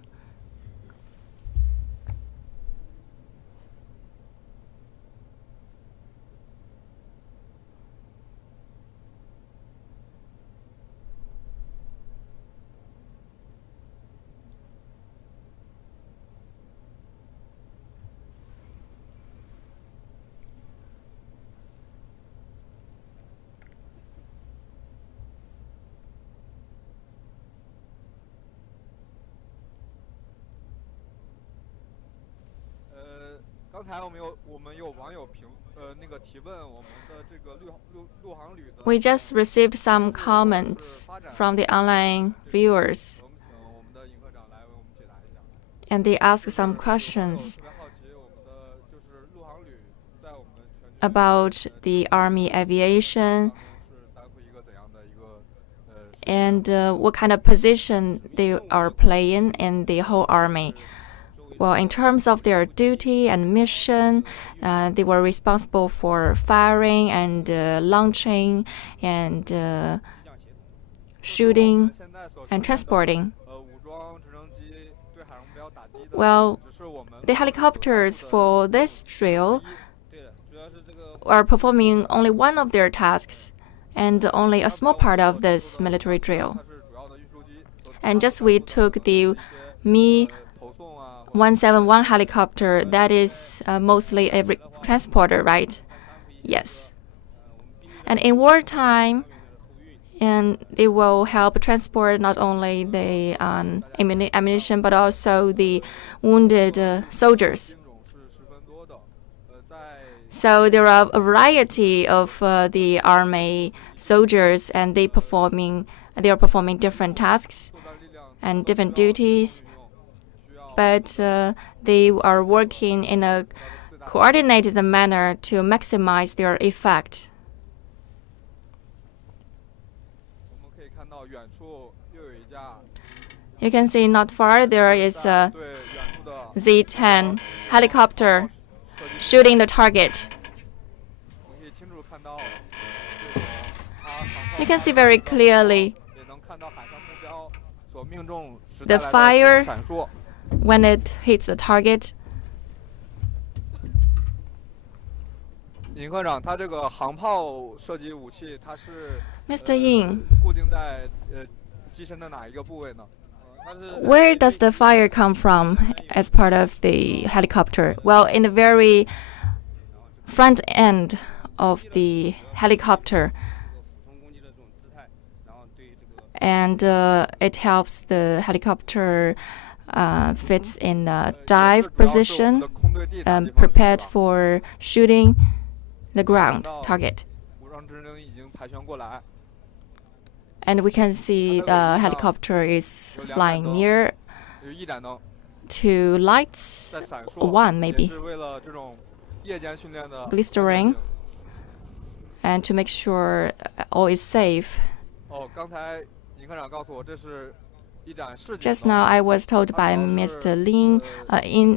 We just received some comments from the online viewers, and they asked some questions about the Army aviation and what kind of position they are playing in the whole Army. Well, in terms of their duty and mission, they were responsible for firing and launching and shooting and transporting. Well, the helicopters for this drill are performing only one of their tasks and only a small part of this military drill. And just we took the Mi-171 helicopter, that is mostly a transporter, right? Yes. And in wartime, and they will help transport not only the ammunition but also the wounded soldiers. So there are a variety of the Army soldiers, and they are performing different tasks and different duties. But they are working in a coordinated manner to maximize their effect. You can see not far there is a Z-10 helicopter shooting the target. You can see very clearly the fire when it hits the target. Mr. Ying, where does the fire come from as part of the helicopter? Well, in the very front end of the helicopter. And it helps the helicopter fits in a dive position, prepared for shooting the ground target. And we can see the helicopter is flying near to lights, one maybe, blistering, and to make sure all is safe. Just now I was told by Mr. Lin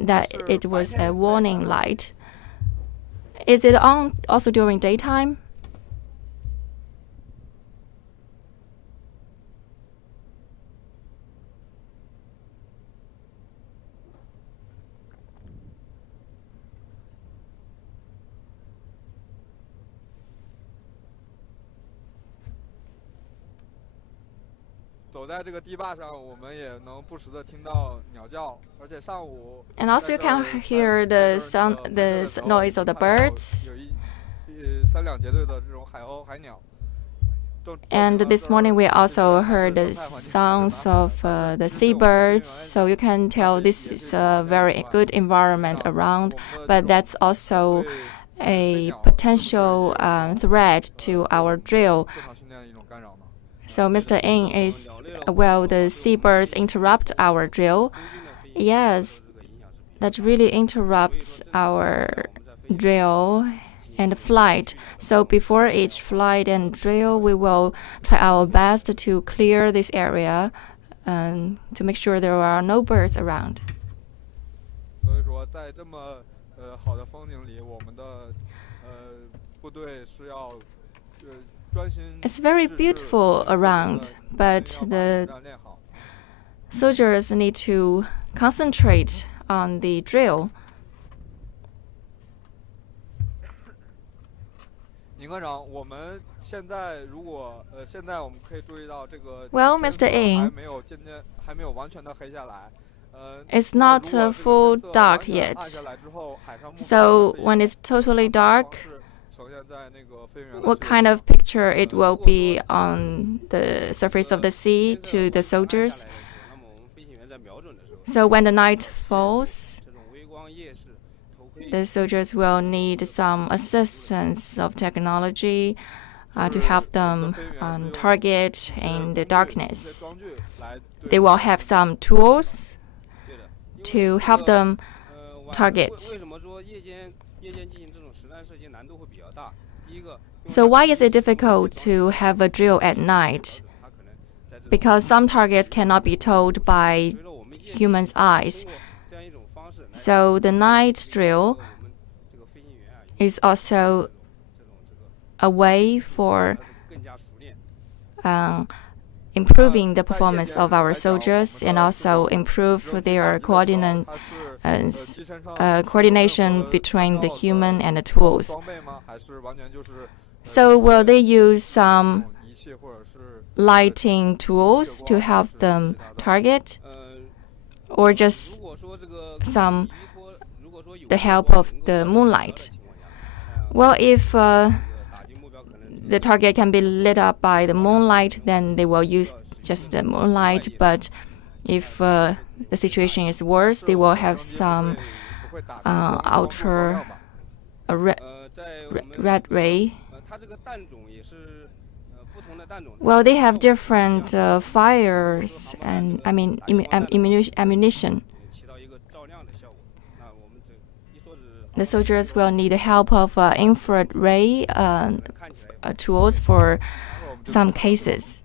that it was a warning light. Is it on also during daytime? 走在这个堤坝上，我们也能不时的听到鸟叫，而且上午。And also you can hear the sound, the noise of the birds. 有3两结队的这种海鸥、海鸟。And this morning we also heard the sounds of the seabirds, so you can tell this is a very good environment around, but that's also a potential threat to our drill. So Mr. Ng is, well, the seabirds interrupt our drill. Yes, that really interrupts our drill and flight. So before each flight and drill, we will try our best to clear this area to make sure there are no birds around. 所以说，在这么好的风景里，我们的部队是要专心。It's very beautiful around, but the soldiers need to concentrate on the drill. 尹科长，我们现在如果现在我们可以注意到这个 Well, Mr. Ng, 还没有完全的黑下来。It's not full dark yet. So when it's totally dark, what kind of picture it will be on the surface of the sea to the soldiers? So when the night falls, the soldiers will need some assistance of technology to help them target in the darkness. They will have some tools to help them target. So why is it difficult to have a drill at night? Because some targets cannot be told by human eyes. So the night drill is also a way for improving the performance of our soldiers and also improve their coordination between the human and the tools. So will they use some lighting tools to help them target, or just the help of the moonlight? Well, if the target can be lit up by the moonlight, then they will use just the moonlight. But if the situation is worse, they will have some ultra red ray. Well, they have different fires and ammunition. The soldiers will need the help of infrared ray tools for some cases.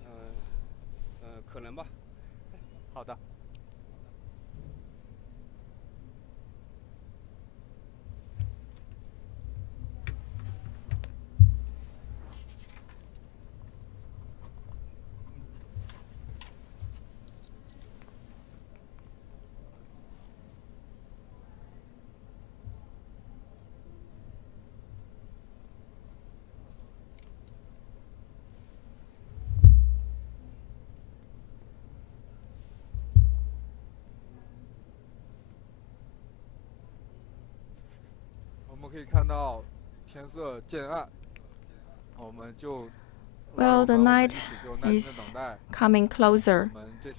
Well, the night is coming closer,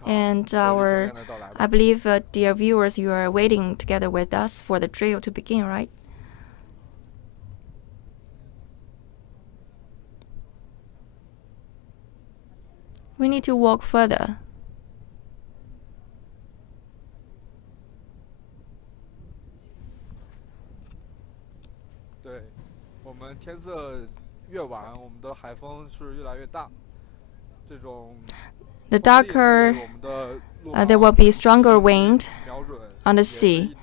and I believe, dear viewers, you are waiting together with us for the drill to begin, right? We need to walk further. The darker, there will be stronger wind on the sea,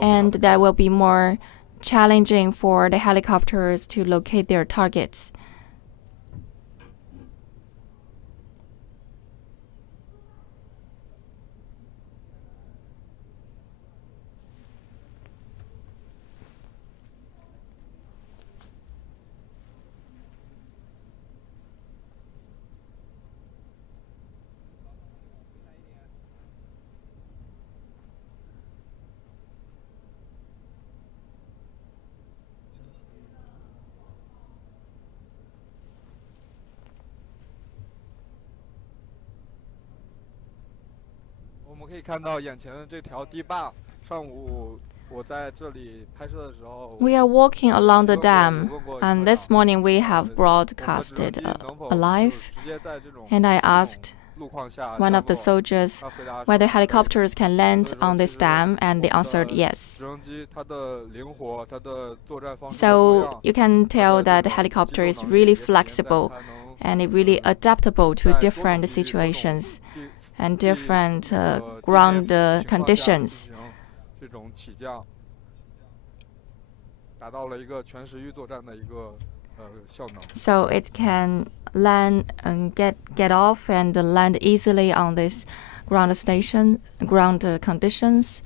and that will be more challenging for the helicopters to locate their targets. 们可以看到眼前的这条堤坝，上午我在这里拍摄的时候。We are walking along the dam, and this morning we have broadcasted live, and I asked one of the soldiers whether helicopters can land on this dam, and they answered yes. So you can tell that the helicopter is really flexible and it really adaptable to different situations and different ground conditions. So it can land and get off and land easily on this ground conditions.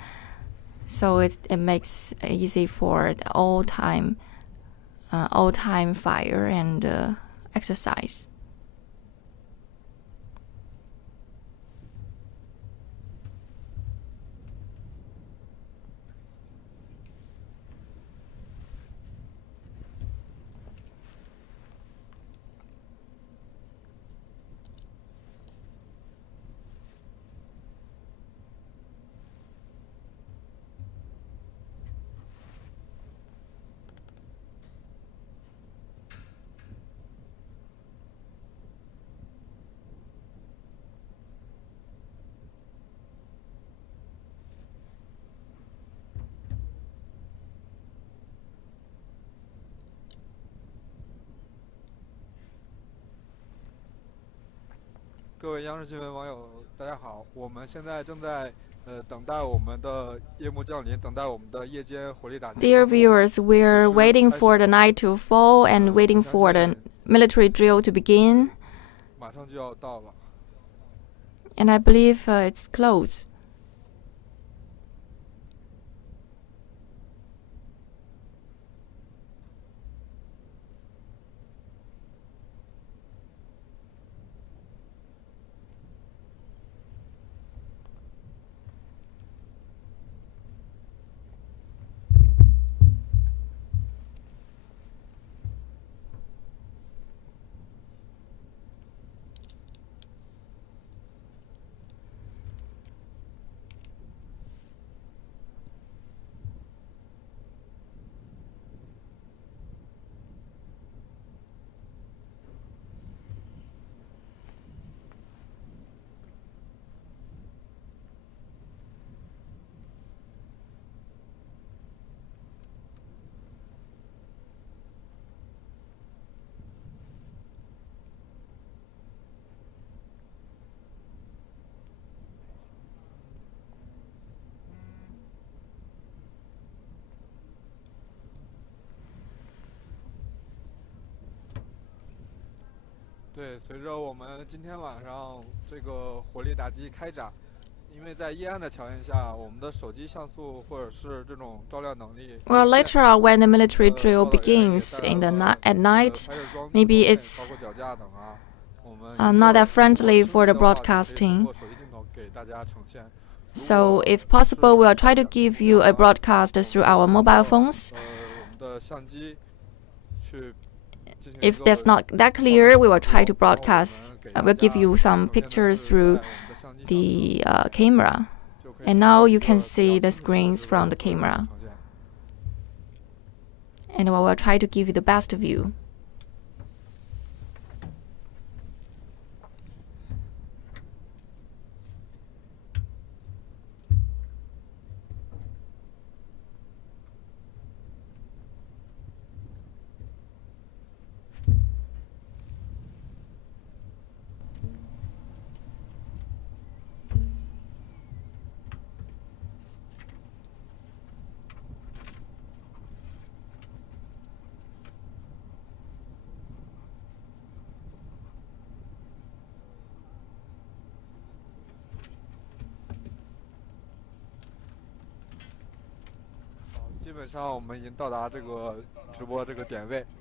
So it makes easy for the all time fire and exercise.各位央视新闻网友，大家好！我们现在正在等待我们的夜幕降临，等待我们的夜间火力打击。Dear viewers, we're waiting for the night to fall and waiting for the military drill to begin. 马上就要到了。And I believe it's close.对，随着我们今天晚上这个火力打击开展，因为在夜暗的条件下，我们的手机像素或者是这种照亮能力。Well, later on, when the military drill begins at night, maybe it's not that friendly for the broadcasting. So, if possible, we'll try to give you a broadcast through our mobile phones. If that's not that clear, we will try to broadcast. We'll give you some pictures through the camera. And now you can see the screens from the camera. And we will try to give you the best view.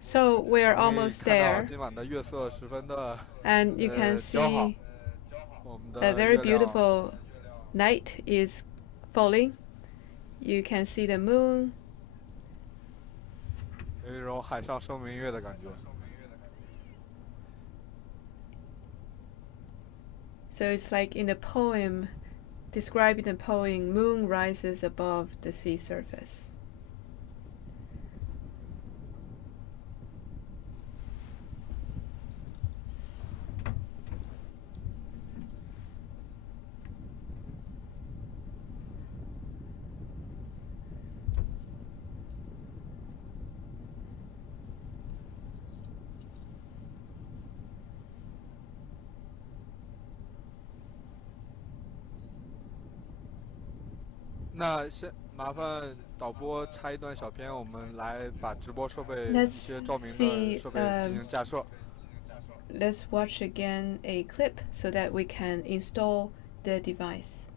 So we are almost there. 今晚的月色十分的 And you can see a very beautiful night is falling. You can see the moon. 有一种海上生明月的感觉。So it's like in the poem, described in the poem Moon Rises Above the Sea Surface.那先麻烦导播插一段小片，我们来把直播设备一 Let's 些照明 see, 的设备进行架设。Let's watch again a clip so that we can install the device.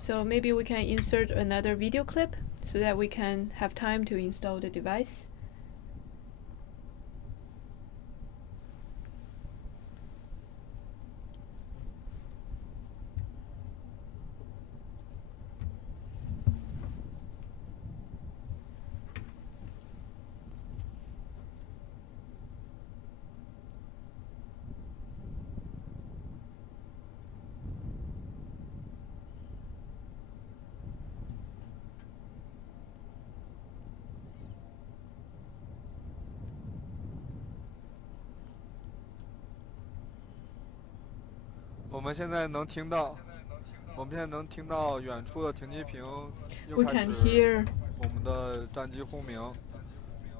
So maybe we can insert another video clip so that we can have time to install the device.我们现在能听到远处的停机坪又 We 开 can 始 hear 我们的战机轰鸣，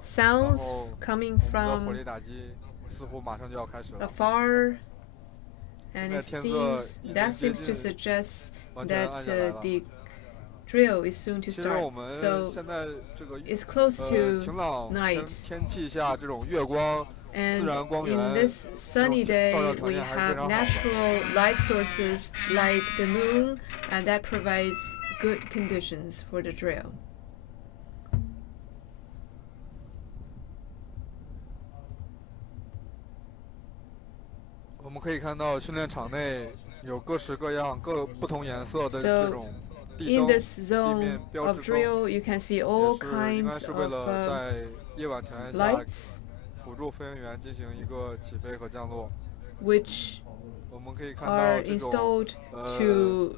sounds 然后 coming 我们的火 from 力打击似乎马上就要开始了。 afar, and it 现在天色 seems 已经 that 接 seems to 近 suggest 完全 that 暗下来了。 the drill is soon to 其实我 start. 们 So 现在这个 it's close to 晴朗 night. 天气下这种月光。 And 自然光源 in this sunny 这种 day, 照亮条 we 件还是非 have 常好的。 natural light sources like the moon, and that provides good conditions for the drill. 我们可以看到训练场内有各式各样、各不同颜色的 So 这种地 in 灯， this 地 zone 面标 of 志灯， drill, you can see 也 all 是应该 kinds 是为 of 了在夜晚条件下 lights, 辅助飞行员进行一个起飞和降落。 which 我们可以看 are 到这种 installed to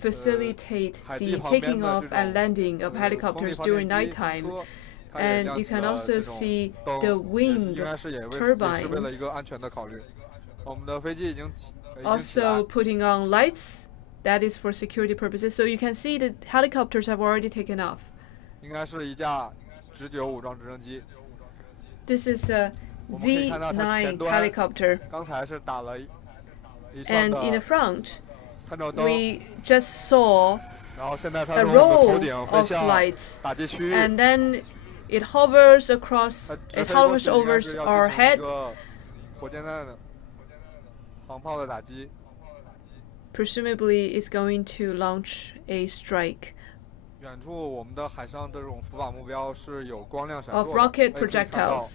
facilitate 海 the 地旁边 taking 的 off 这 and 种 landing of 风力 helicopters 发 during 电机风 nighttime. 车，它也 And 亮 you 起 can 了 also 这种 see 灯， the 也 wind 应该是也是为了 turbines 一个安全的考虑。我们的飞机已经起来 also putting on lights. That is for security purposes. So you can see the helicopters have already taken off. 应该是一架直9武装直升机。 This is a 我们可以看到它前 Z9 端 helicopter. 刚才是打了一串 And in the 的 front, 探照灯， we just saw 然后现在它 a 从我们的 row 头顶飞 of 向 lights. 打击区域。 And then it hovers across, 它 it 直飞过 hovers 去应该 over 是要 our 进行一 head. 个火箭弹的航炮的打击。 Presumably, it's going to launch a strike 远处我们的海上的这种伏法目标是有光亮闪 of 烁的， rocket 可以看到 projectiles.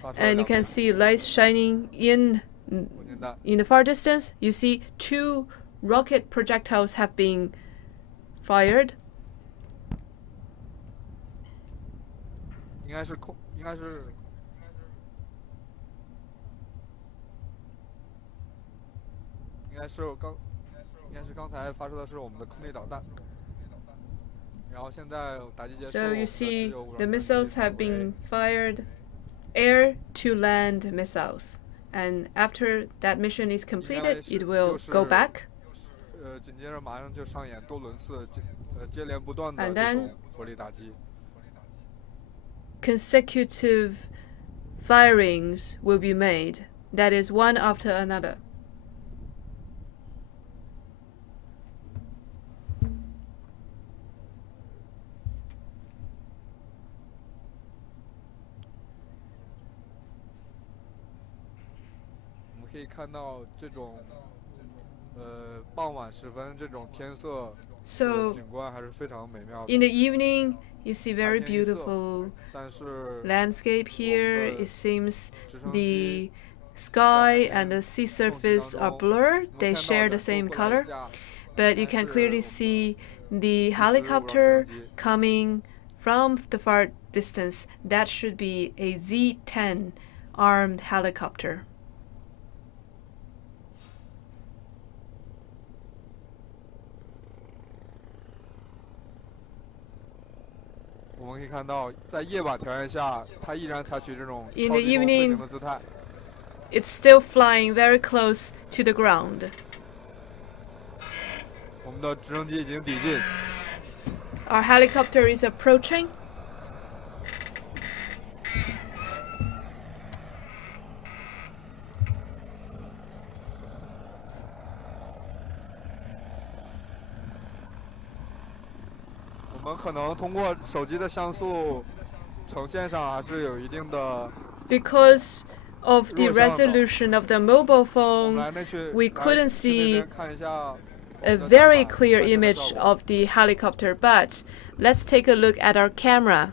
发出了 And you 两 can see lights shining火箭弹。 in the far distance. You see 2 rocket projectiles have been fired. 应该是刚才发射的是我们的空力导弹。然后现在打击结束。 So you see the missiles have been fired, air to land missiles. And after that mission is completed, it will go back. 紧接着马上就上演多轮次接连不断的 And 这 then 种火力打击。 Consecutive firings will be made. That is one after another. 我们可以看到这种傍晚时分这种天色 So 景观还是非常美妙的。 in the evening, you see very 白天一色， beautiful 但是 landscape here. 我们的 It seems 直升 the sky and the sea surface are blurred. They share the same color, but you can clearly see the helicopter coming from the far distance. That should be a Z-10 armed helicopter. In the evening, it's still flying very close to the ground. Our helicopter is approaching. Because of the resolution of the mobile phone, we couldn't see a very clear image of the helicopter, but let's take a look at our camera.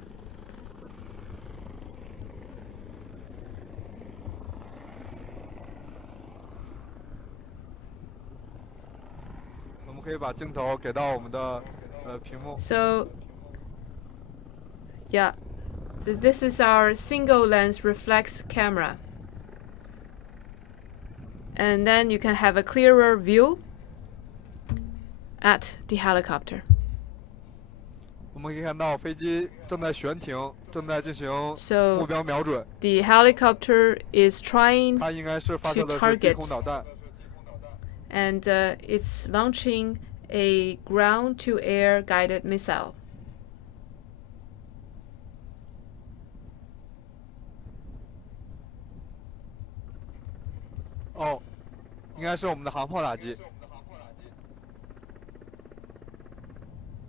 So, yeah, so this is our single lens reflex camera. And then you can have a clearer view at the helicopter. So the helicopter is trying to target, and it's launching a ground-to-air guided missile.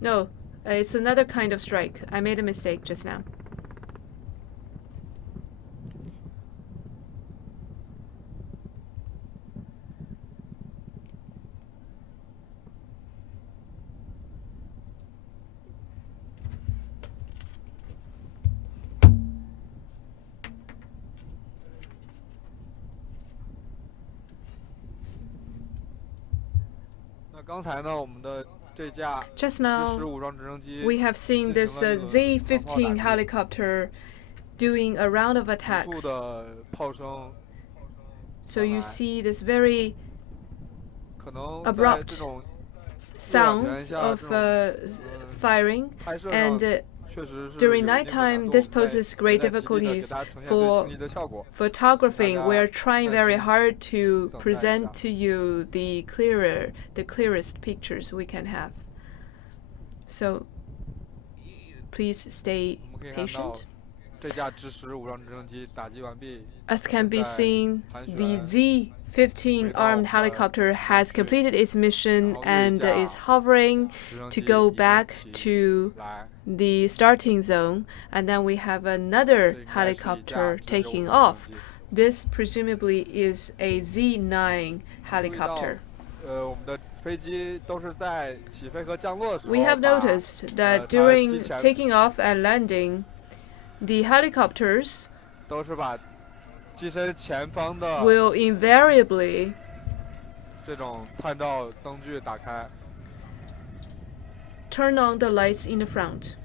No, it's another kind of strike. I made a mistake just now. Just now, we have seen this Z-15 helicopter doing a round of attacks. So you see this very abrupt sounds of firing, and during nighttime, this poses great difficulties for photographing. We're trying very hard to present to you the clearest pictures we can have. So please stay patient. As can be seen, the Z-15 armed helicopter has completed its mission and is hovering to go back to the starting zone, and then we have another helicopter taking off. This presumably is a Z-9 helicopter. We have noticed that during taking off and landing, the helicopters will invariably turn on the lights in the front.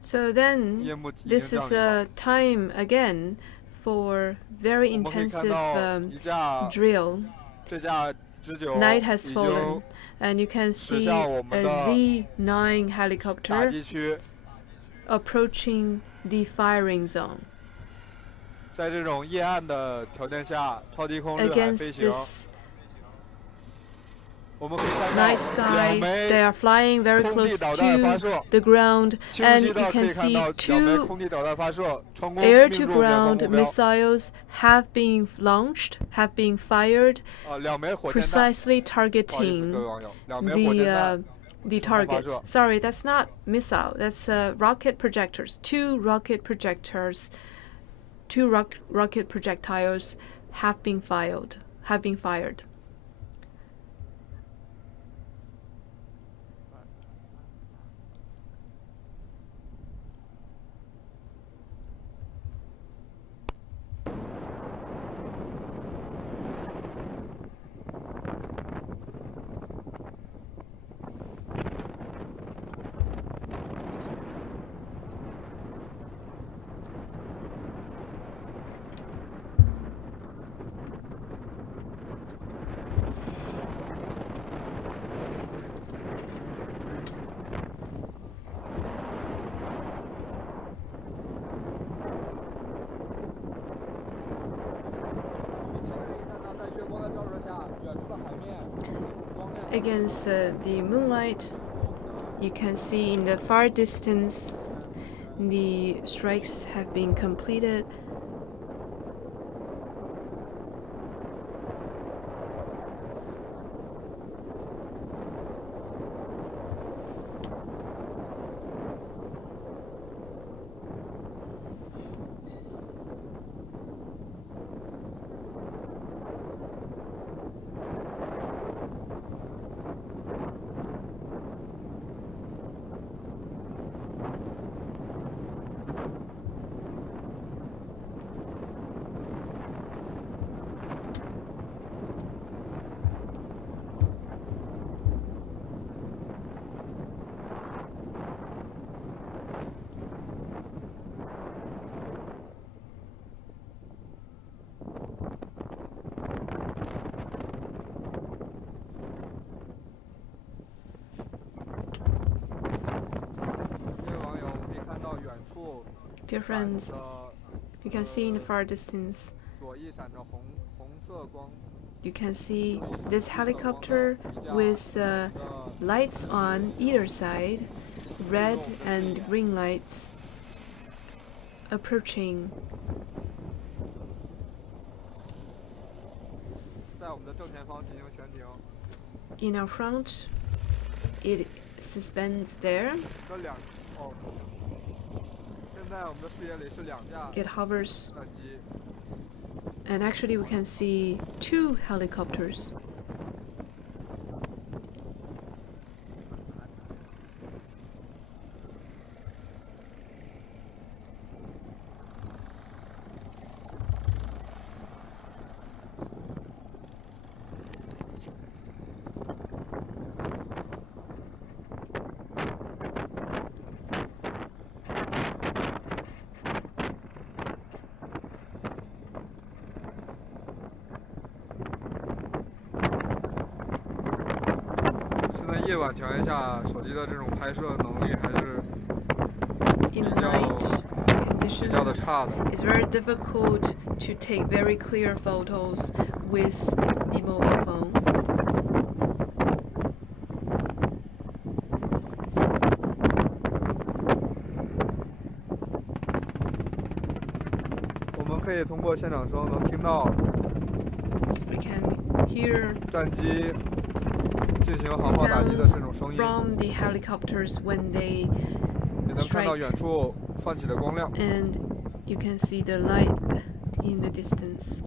So then, this is a time again for very intensive drill. Night has fallen, and you can see a Z-9 helicopter approaching the firing zone. Against this night sky. They are flying very close to the ground, and you can see 2 air-to-ground missiles have been launched, have been fired, precisely targeting the targets. Sorry, that's not missile. That's rocket projectors. 2 rocket projectors, 2 rocket projectiles have been fired. Against the moonlight, you can see in the far distance the strikes have been completed. Dear friends, you can see in the far distance, you can see this helicopter with lights on either side, red and green lights approaching. In our front, it suspends there. It hovers, and actually we can see 2 helicopters. In night conditions, it's very difficult to take very clear photos with the mobile phone. We can hear sounds from the helicopters when they strike, and you can see the light in the distance.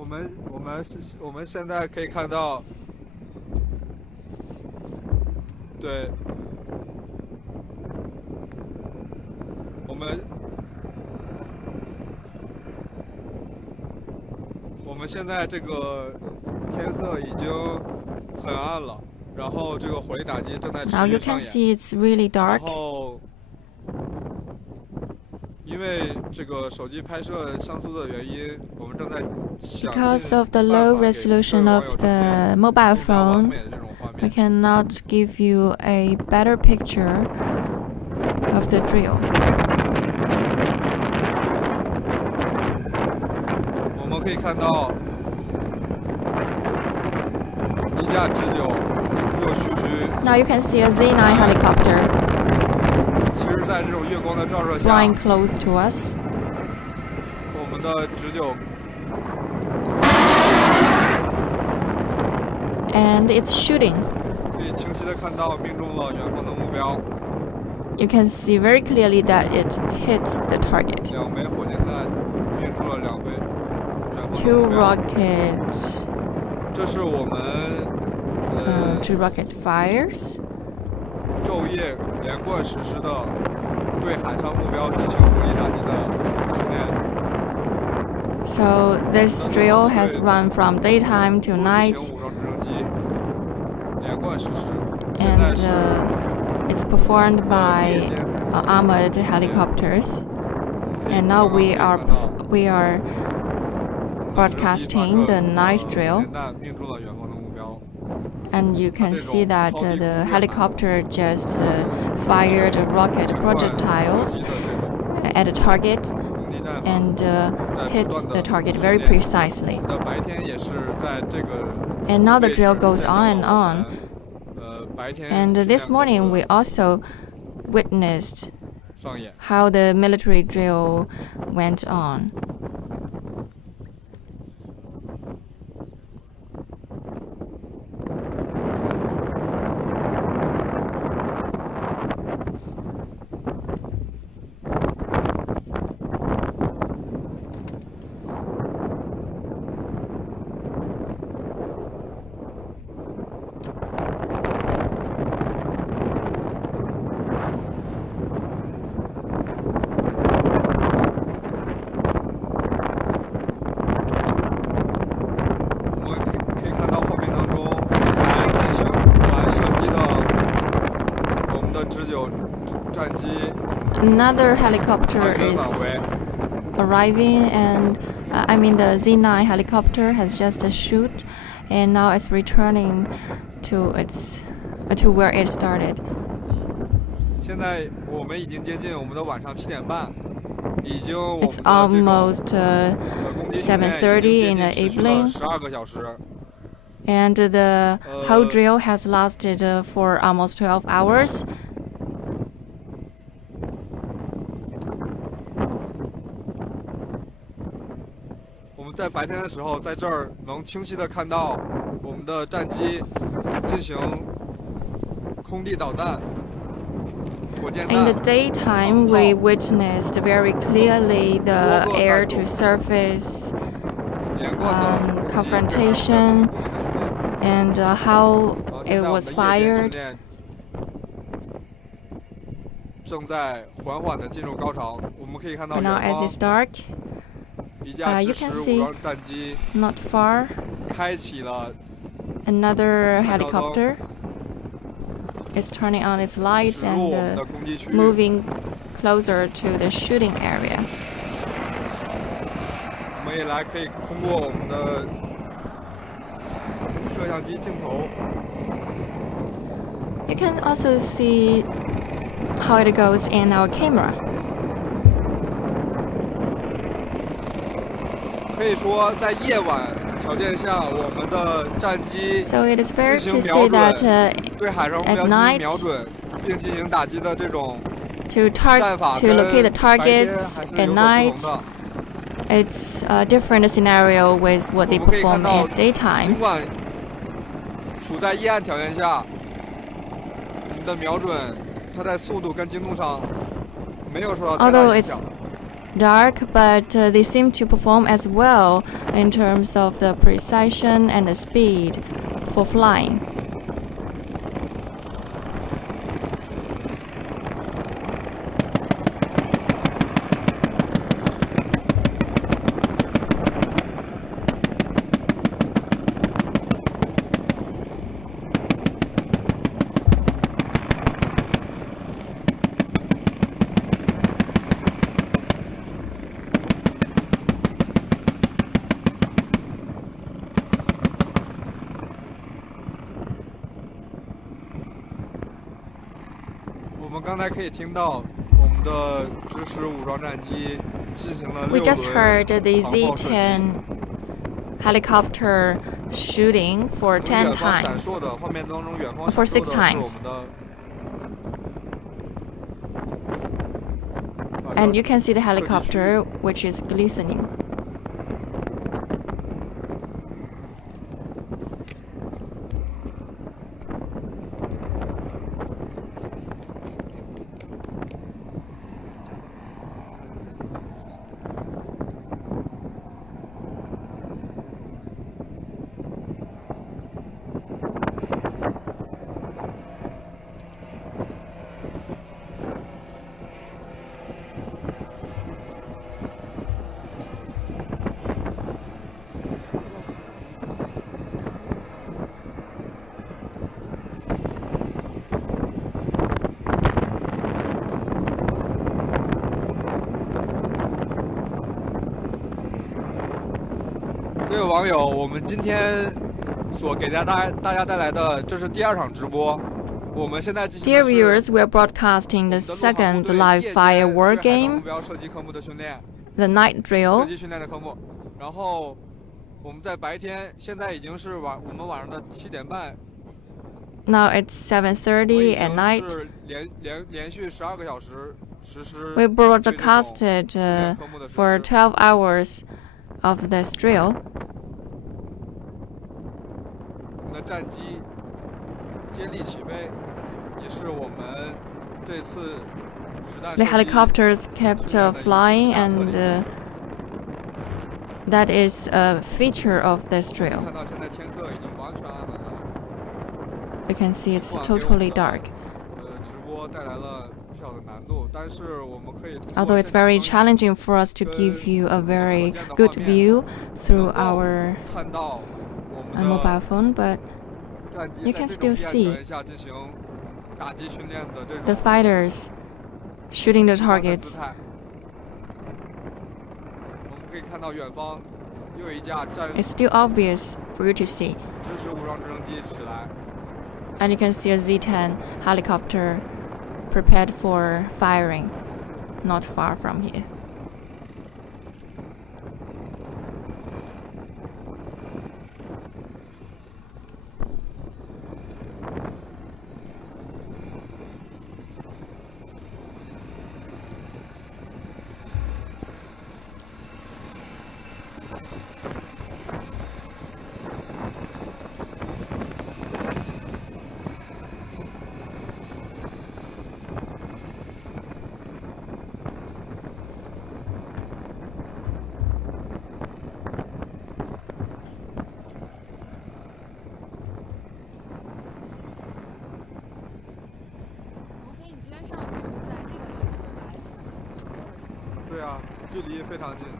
我们现在可以看到，对，我们现在这个天色已经很暗了，然后这个火力打击正在持 Now 续 you 上 can 演。 see it's really 然 dark. 后，因为这个手机拍摄像素的原因，我们正在想 Because 尽 of the 办 low 法给 resolution 各位 of 网友呈 the 现 mobile 更加完 phone, 美的这种画 we 面。 cannot give you a better picture of the drill. 我们可以看到一架直9又徐徐， Now you can see a Z9 helicopter 其实在这种月光的照射下， flying close to us. 我们的直9 And it's shooting. 可以清晰的看到命中了远方的目标。 You can see very clearly that it hits the target. 2枚火箭弹命中了2枚远方的 Two 目标。 rockets, 这是我们 two rocket fires. 昼夜连贯实施的对海上目标进行火力打击的训练。 So this drill has run from daytime to 多机 night, 型武装直升机连贯实施。现在 and 是 it's performed 夜 by 间海上 armored helicopters. And now we are 可以看到 we are 我们的直升机 broadcasting 发射 the night 火 drill, 箭弹命中了远方的目标。 and you can see that the helicopter just fired rocket 连贯射 projectiles 击的这种 at a target 攻击战法 and 在不 hits 断 the 地 target 训 very 练。 precisely. 我们的白天也是在这个 And now the 位置 drill goes 见 on 到 and 了我 on. 们白天 And 训 this 练 morning 后 we 的 also witnessed 上演。 how the military drill went on. Another helicopter is arriving, and I mean the Z9 helicopter has just shoot, and now it's returning to to where it started. 现在我们已经接近我们的晚上7点半，已经我们的 It's 这种 almost 攻击训练已经 7:30 接 in 近 the 持续了 evening, 12个小时。 and the whole drill has lasted for almost 12 hours. 我们在白天的时候，在这儿能清晰的看到我们的战机进行空地导弹、火箭 In the 弹、 daytime, we witnessed very clearly the air-to-surface 连贯的攻击 confrontation 攻击的训练。 and how 现 it 在我们 was 的夜间训 fired. 练正在缓缓的进入高潮。我们可以看到 And now 远 as 方 it's dark, 一架 you 支 can 持 see 武装战机 not far, 开启了 another 看照灯 helicopter is turning on its lights 驶入我们 and 的攻击区域。 moving closer to the shooting area. 我们也来可以通过我们的摄像机镜头 You can also see how it goes in our camera. 可以说，在夜晚条件下，我们的战机 So it is fair 进 to 行 say 瞄 that 准，对海上目标 at 进行 night 瞄准，并进行打击的这种 to 战法 to 跟 locate the 白天 targets 还是 at 有所不 night, 同的。 it's a different scenario with what 我 they 们可以 perform 看到， at daytime. 尽管处在夜暗条件下，我们的瞄准，它在速度跟精度上没有受到太大 Although 影 it's 响。dark, but they seem to perform as well in terms of the precision and the speed for flying. We just heard the Z-10 helicopter shooting for 10 times, for 6 times. And you can see the helicopter, which is glistening. Dear viewers, we are broadcasting the second live fire war game, the night drill. Now it's 7:30 at night. We broadcasted for 12 hours of this drill. The helicopters kept flying, and that is a feature of this drill. You can see it's totally dark. Although it's very challenging for us to give you a very good view through our mobile phone, but you can still see the fighters shooting the targets. It's still obvious for you to see. And you can see a Z-10 helicopter prepared for firing not far from here.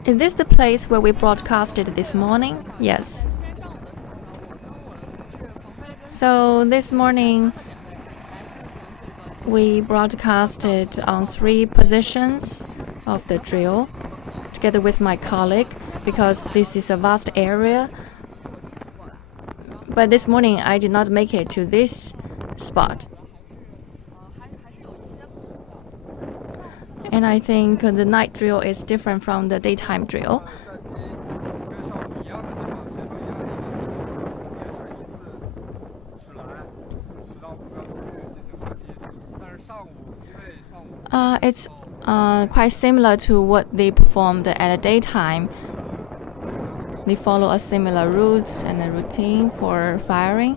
Is this the place where we broadcasted this morning? Yes. So this morning we broadcasted on 3 positions of the drill together with my colleague, because this is a vast area. But this morning I did not make it to this spot. And I think the night drill is different from the daytime drill. It's quite similar to what they performed at the daytime. They follow a similar route and a routine for firing.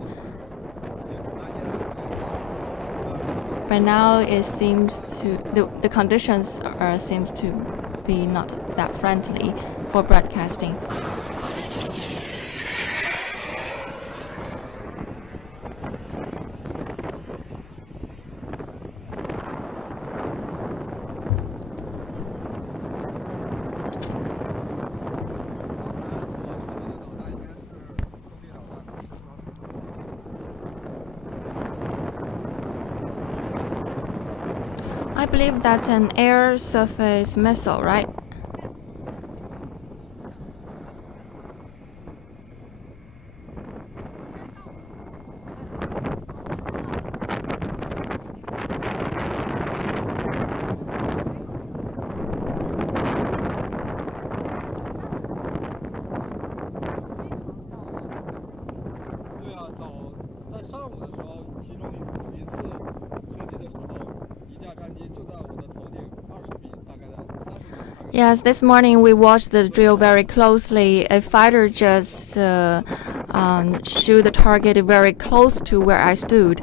But now it seems to the conditions seems to be not that friendly for broadcasting. I believe that's an air surface missile, right? Yes, this morning we watched the drill very closely. A fighter just shoot the target very close to where I stood.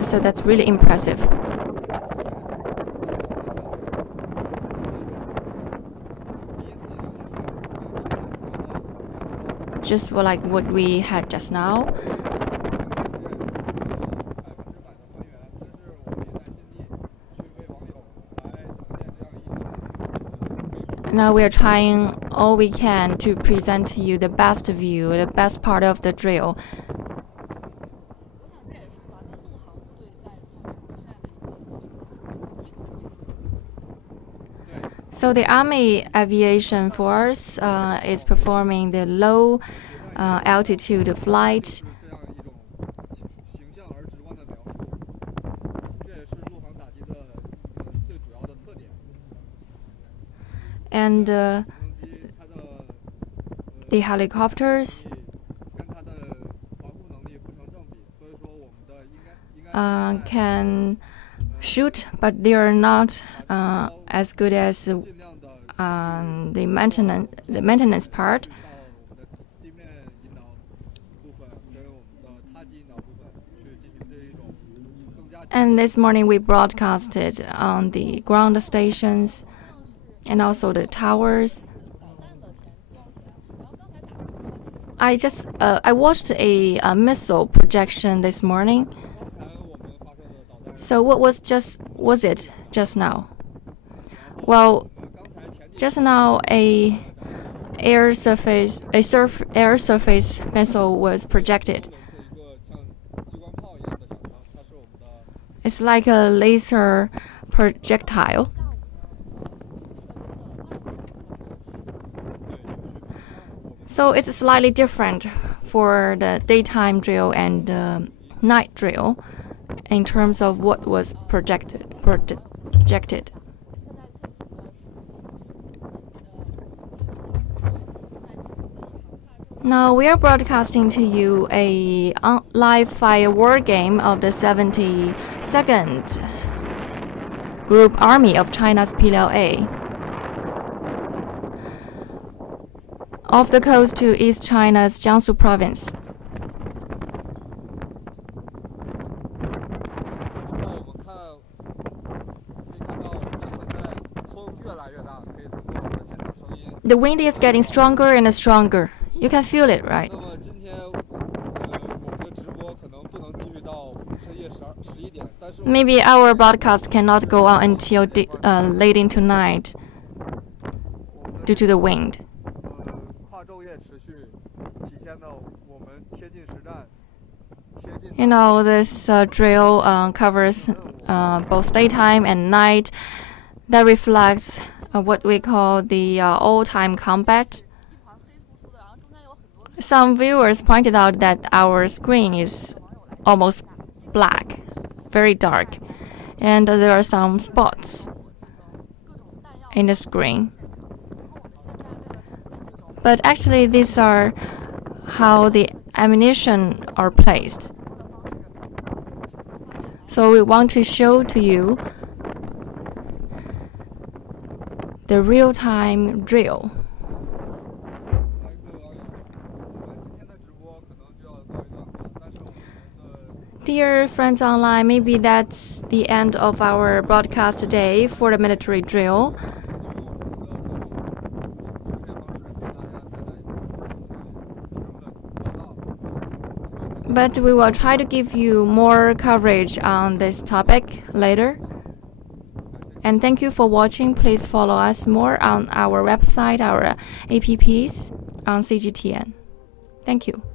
So that's really impressive. Just like what we had just now. Now we are trying all we can to present to you the best view, the best part of the drill. So the Army Aviation Force is performing the low altitude flight. And the helicopters can shoot, but they are not as good as the maintenance part. And this morning we broadcasted on the ground stations and also the towers. I watched a missile projection this morning. So what was it just now? Well, just now a air surface missile was projected. It's like a laser projectile. So it's slightly different for the daytime drill and night drill in terms of what was projected. Now we are broadcasting to you a live fire war game of the 72nd Group Army of China's PLA. Off the coast to East China's Jiangsu province. The wind is getting stronger and stronger. You can feel it, right? Maybe our broadcast cannot go on until late into night due to the wind. You know, this drill covers both daytime and night. That reflects what we call the all-time combat. Some viewers pointed out that our screen is almost black, very dark, and there are some spots in the screen. But actually, these are how the ammunition are placed. So we want to show to you the real-time drill. dear friends online, maybe that's the end of our broadcast today for the military drill. But we will try to give you more coverage on this topic later. And thank you for watching. Please follow us more on our website, our apps on CGTN. Thank you.